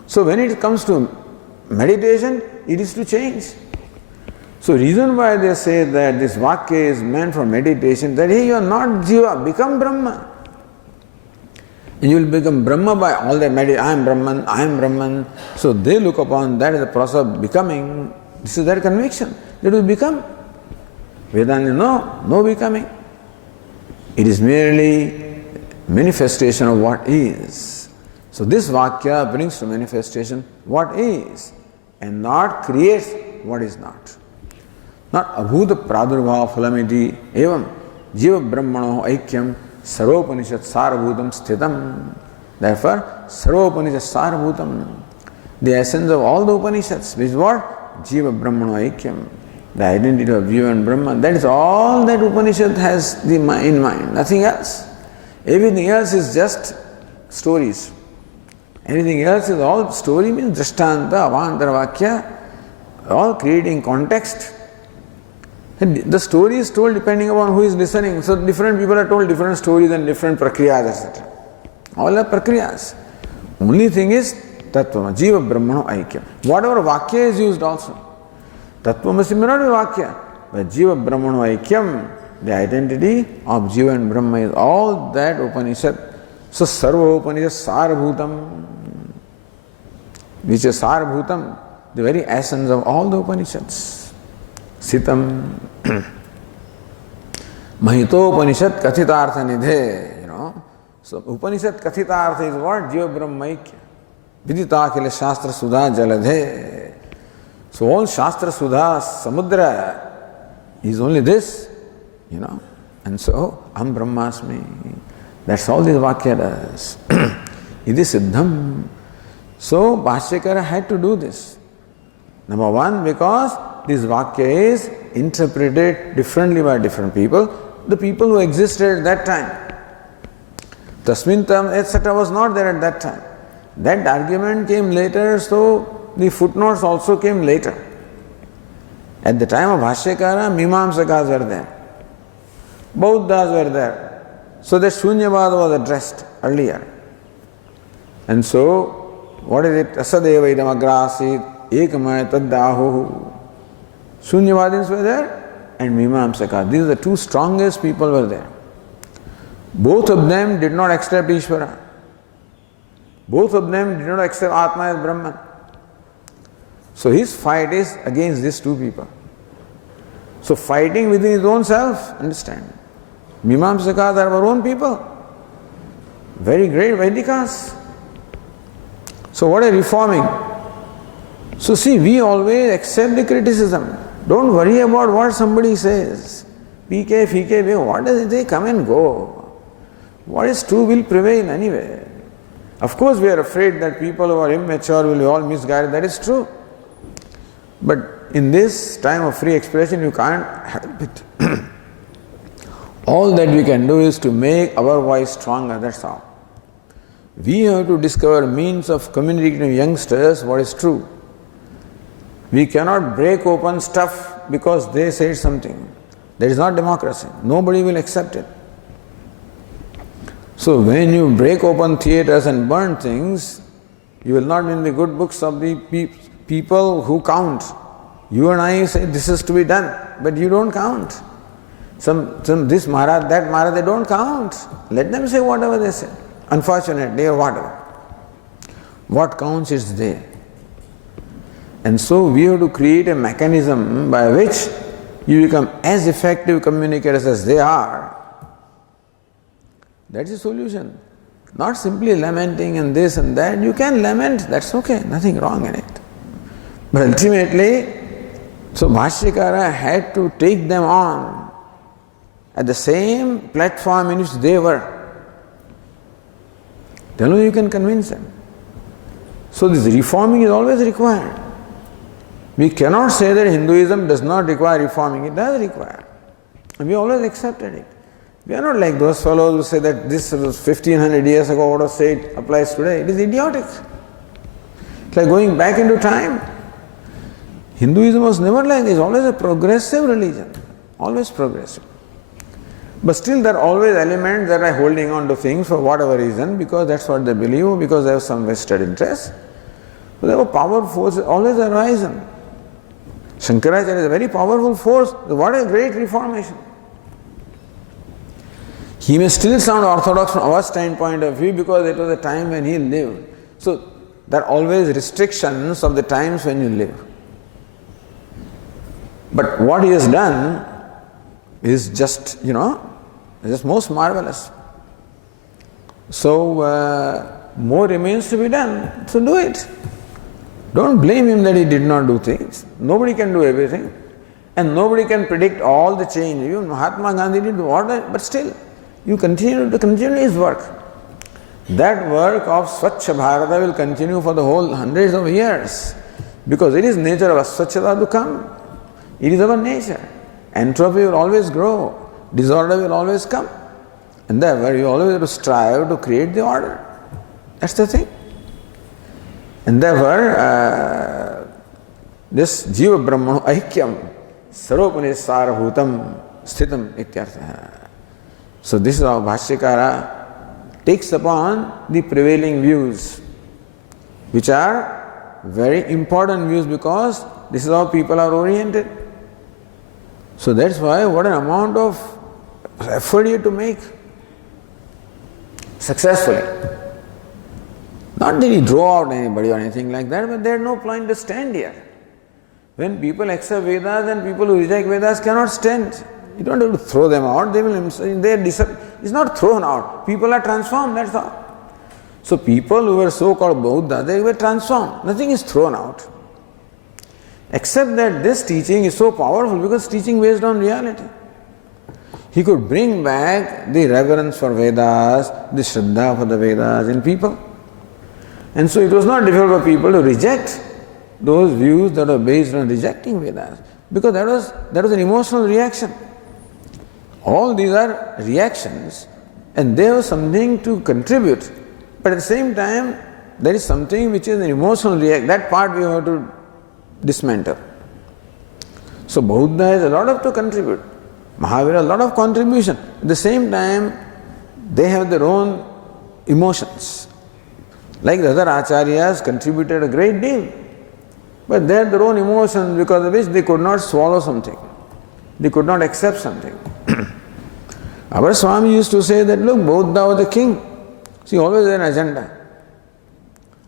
So when it comes to meditation, it is to change. So reason why they say that this Vakya is meant for meditation, that hey, you are not Jiva, become Brahma. And you will become Brahma by all that meditation. I am Brahman, I am Brahman. So they look upon that as the process of becoming. This is their conviction. They will become. Vedanta, no becoming. It is merely manifestation of what is. So this Vakya brings to manifestation what is and not creates what is not. Not abhuta pradurvava phalamiti evam jiva brahmano aikyam sarvopanishad sarabhutam sthitam. Therefore, sarvopanishad sarabhutam, the essence of all the Upanishads, which is what? Jiva brahmano aikyam, the identity of Jiva and Brahman. That is all that Upanishad has in mind, nothing else. Everything else is just stories. Anything else is all story, means drashtanta, avantara vakya, all creating context. And the story is told depending upon who is listening. So different people are told different stories and different prakriyas, etc. All are prakriyas. Only thing is tattva, jiva brahmano aikyam. Whatever vakya is used also. Tattvamasi may not be vakya, but jiva brahmano aikyam, the identity of jiva and brahma is all that Upanishad. So sarva Upanishad sarabhutam, which is sarabhutam, the very essence of all the Upanishads. Sitam Mahitopanishad Kathitartha Nidhe. So Upanishad Kathitartha is what? Jiva Brahmaikya. Vidita Khila Shastra Sudha Jaladhe. So all Shastra Sudha Samudra is only this, And so Am Brahmasmi. That's all this Vakya does. It is Siddham. So Bhashyakara had to do this. Number one, because this Vakya is interpreted differently by different people, the people who existed at that time. Tasmintam, etc. was not there at that time. That argument came later, so the footnotes also came later. At the time of Bhashyakara, Mimamsakas were there. Bauddhas were there. So the Shunyavada was addressed earlier. And so, what is it? Asadeva idam agrasit ekamaya taddahu. Shunyavadins were there and Mimamsakas. These are the two strongest people were there. Both of them did not accept Ishvara. Both of them did not accept Atma as Brahman. So his fight is against these two people. So fighting within his own self, understand. Mimamsakas are our own people. Very great Vedikas. So what are reforming? So see, we always accept the criticism. Don't worry about what somebody says. PK, FK, what does it say? Come and go. What is true will prevail anyway. Of course, we are afraid that people who are immature will be all misguided. That is true. But in this time of free expression, you can't help it. All that we can do is to make our voice stronger, that's all. We have to discover means of communicating to youngsters what is true. We cannot break open stuff because they said something. That is not democracy. Nobody will accept it. So when you break open theatres and burn things, you will not be in the good books of the people who count. You and I say this is to be done, but you don't count. This Maharaj, that Maharaj, they don't count. Let them say whatever they say. Unfortunately or whatever. What counts is they. And so we have to create a mechanism by which you become as effective communicators as they are. That's the solution. Not simply lamenting and this and that. You can lament, that's okay, nothing wrong in it. But ultimately, so Bhashyakara had to take them on at the same platform in which they were. Then only you can convince them. So this reforming is always required. We cannot say that Hinduism does not require reforming. It does require. And we always accepted it. We are not like those fellows who say that this was 1500 years ago, what was said applies today. It is idiotic. It's like going back into time. Hinduism was never like this. It's always a progressive religion. Always progressive. But still there are always elements that are holding on to things for whatever reason, because that's what they believe, because they have some vested interest. So there were power forces always arisen. Shankaracharya is a very powerful force. What a great reformation. He may still sound orthodox from our standpoint of view because it was a time when he lived. So there are always restrictions of the times when you live. But what he has done is just, just most marvelous. So more remains to be done. So do it. Don't blame him that he did not do things. Nobody can do everything. And nobody can predict all the change. Even Mahatma Gandhi did order, but still, you continue his work. That work of Swachh Bharata will continue for the whole hundreds of years. Because it is nature of Aswachhata to come. It is our nature. Entropy will always grow. Disorder will always come. And therefore, you always have to strive to create the order. That's the thing. And therefore, this Jiva Brahmano Aikyam Sarvopane Sarabhutam Sthitam Ityartha. So this is how Bhashyakara takes upon the prevailing views, which are very important views because this is how people are oriented. So that's why what an amount of effort you have to make successfully. Not that he drove out anybody or anything like that, but there is no point to stand here. When people accept Vedas and people who reject Vedas cannot stand. You don't have to throw them out. It's not thrown out. People are transformed, that's all. So people who were so-called Buddha, they were transformed. Nothing is thrown out. Except that this teaching is so powerful because teaching based on reality. He could bring back the reverence for Vedas, the Shraddha for the Vedas in people. And so it was not difficult for people to reject those views that were based on rejecting Vedas, because that was an emotional reaction. All these are reactions and they have something to contribute, but at the same time there is something which is an emotional reaction. That part we have to dismantle. So Buddha has a lot to contribute. Mahavira has a lot of contribution. At the same time they have their own emotions. Like the other acharyas contributed a great deal, but they had their own emotions because of which they could not swallow something. They could not accept something. Our Swami used to say that, look, Buddha was the king. See, always an agenda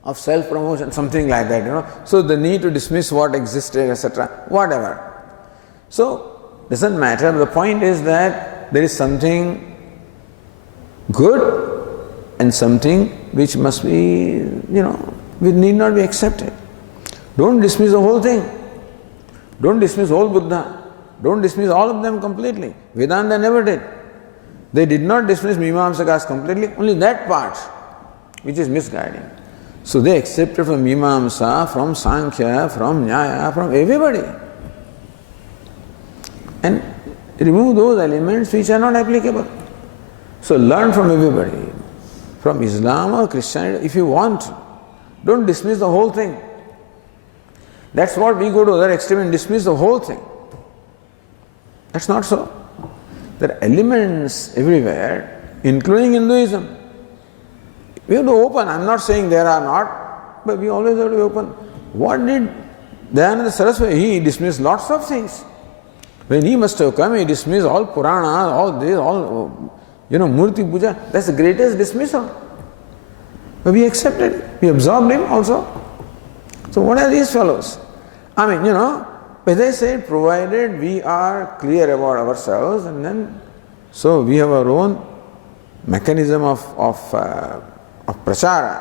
of self-promotion, something like that, So the need to dismiss what existed, etc., whatever. So, doesn't matter. The point is that there is something good and something which must be, which need not be accepted. Don't dismiss the whole thing. Don't dismiss all Buddha. Don't dismiss all of them completely. Vedanta never did. They did not dismiss Mimamsakas completely, only that part which is misguiding. So they accepted from Mimamsa, from Sankhya, from Nyaya, from everybody. And remove those elements which are not applicable. So learn from everybody. From Islam or Christianity, if you want. Don't dismiss the whole thing. That's what we go to other extreme and dismiss the whole thing. That's not so. There are elements everywhere, including Hinduism. We have to open. I'm not saying there are not, but we always have to be open. What did Dayananda Saraswati? He dismissed lots of things. When he must have come, he dismissed all Purana, all this, all, Murti Puja. That's the greatest dismissal. But we accepted it. We absorbed him also. So what are these fellows? As I said, provided we are clear about ourselves, and then, so we have our own mechanism of prachara,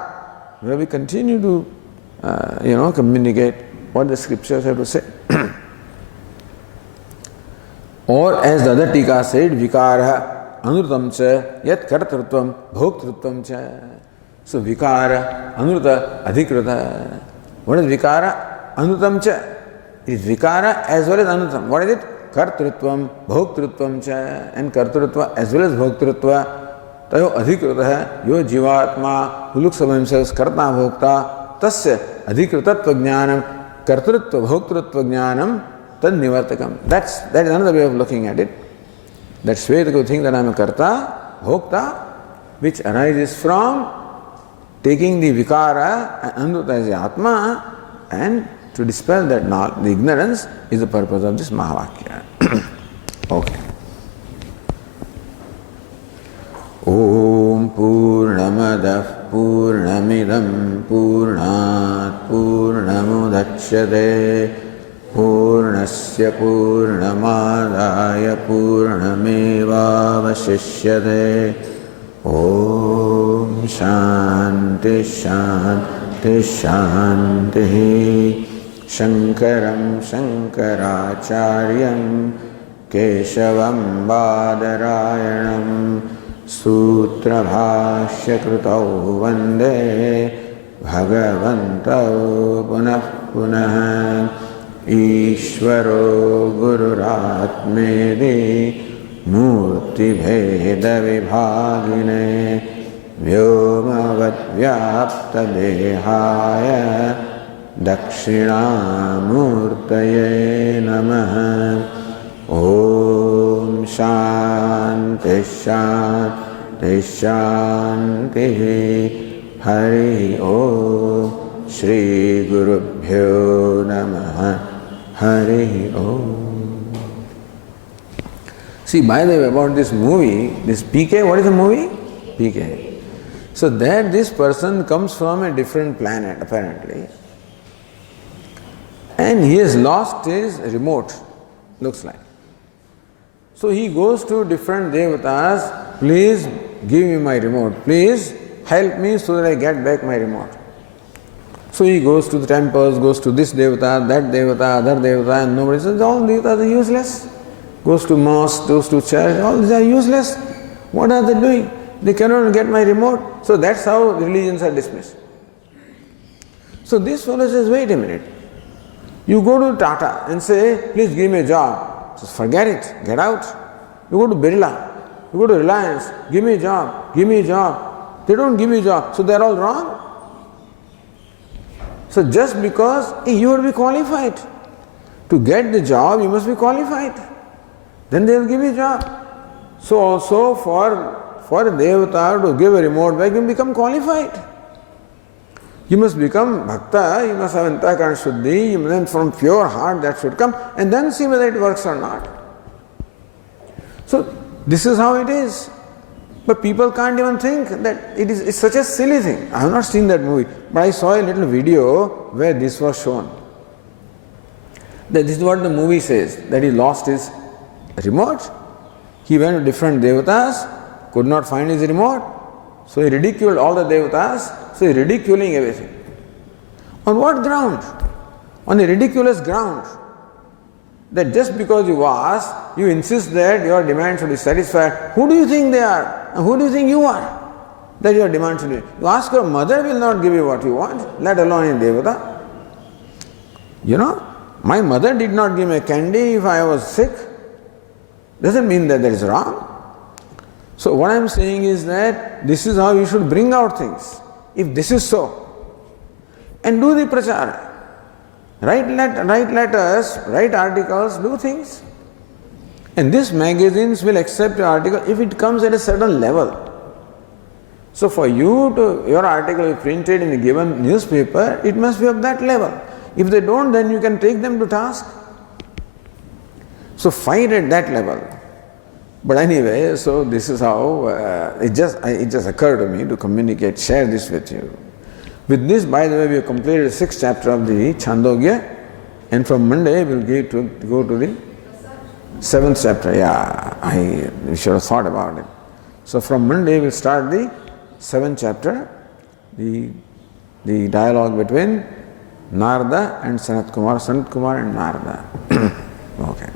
where we continue to, communicate what the scriptures have to say. Or as the other tika said, vikara anurtam cha yat kartrutvam bhoktrutvam cha. So vikara, anurta, adhikrita. What is vikara? Anurtam cha. It is vikara as well as anutam. What is it? Kartrutvam, bhoktrutvam cha. And kartrutva as well as bhoktrutva. Tayo adhikrita yo jivatma who looks of himself karta bhokta tasya adhikritatva jnanam kartrutva bhoktrutva jnanam tad nivartakam. That is another way of looking at it. That Shvetaka think that I am a karta, bhokta, which arises from taking the vikara and Anruta as the Atma, and to dispel that the ignorance is the purpose of this Mahavakya. Okay. Om Purnamadah Purnamidam Purnat Purnamudachyate Purnasya Purnamadaya Purnamevavashishyate. Om Shanti Shanti Shanti. Shankaram Shankaracharyam Keshavam Badarayanam Sutra Bhashya Krutau Vande Bhagavantau Punah Punah. Ishvaro Gururatmedi Murti Bheda Vibhagine Vyomavat Vyapta Dehaya Dakshinamurtaye Namaha. Om Shanti Shanti Shanti. Hari Om. Shri Gurubhyo Namaha. Hari Om. See, by the way, about this movie, this PK, what is the movie? PK. So there this person comes from a different planet apparently, and he has lost his remote, looks like. So he goes to different devatas, please give me my remote, please help me so that I get back my remote. So he goes to the temples, goes to this devata, that devata, other devata, and nobody says, all devatas are useless. Goes to mosque, goes to church, all these are useless. What are they doing? They cannot get my remote. So that's how religions are dismissed. So this fellow says, wait a minute. You go to Tata and say, please give me a job. Says, forget it, get out. You go to Birla, you go to Reliance, give me a job, give me a job. They don't give you a job, so they're all wrong. So just because you will be qualified. To get the job, you must be qualified. Then they will give you a job. So also for a devata to give a remote back, you become qualified. You must become bhakta, you must have antakaran shuddhi, then from pure heart that should come, and then see whether it works or not. So this is how it is. But people can't even think that it's such a silly thing. I have not seen that movie, but I saw a little video where this was shown. That this is what the movie says, that he lost his remote. He went to different devatas, could not find his remote, so he ridiculed all the devatas, so he ridiculing everything. On what ground? On a ridiculous ground. That just because you ask, you insist that your demand should be satisfied. Who do you think they are? And who do you think you are? That your demand should be. You ask your mother, will not give you what you want, let alone a devata. You know, my mother did not give me a candy if I was sick. Doesn't mean that is wrong. So what I am saying is that this is how you should bring out things. If this is so, and do the prachara. Write letters, write articles, do things. And these magazines will accept your article if it comes at a certain level. So for your article to be printed in a given newspaper, it must be of that level. If they don't, then you can take them to task. So fight at that level. But anyway, so this is how it just occurred to me to communicate, share this with you. With this, by the way, we have completed the 6th chapter of the Chandogya, and from Monday we will go to the 7th chapter. Yeah, we should have thought about it. So from Monday we will start the 7th chapter, the dialogue between Narada and Sanat Kumar and Narada. Okay.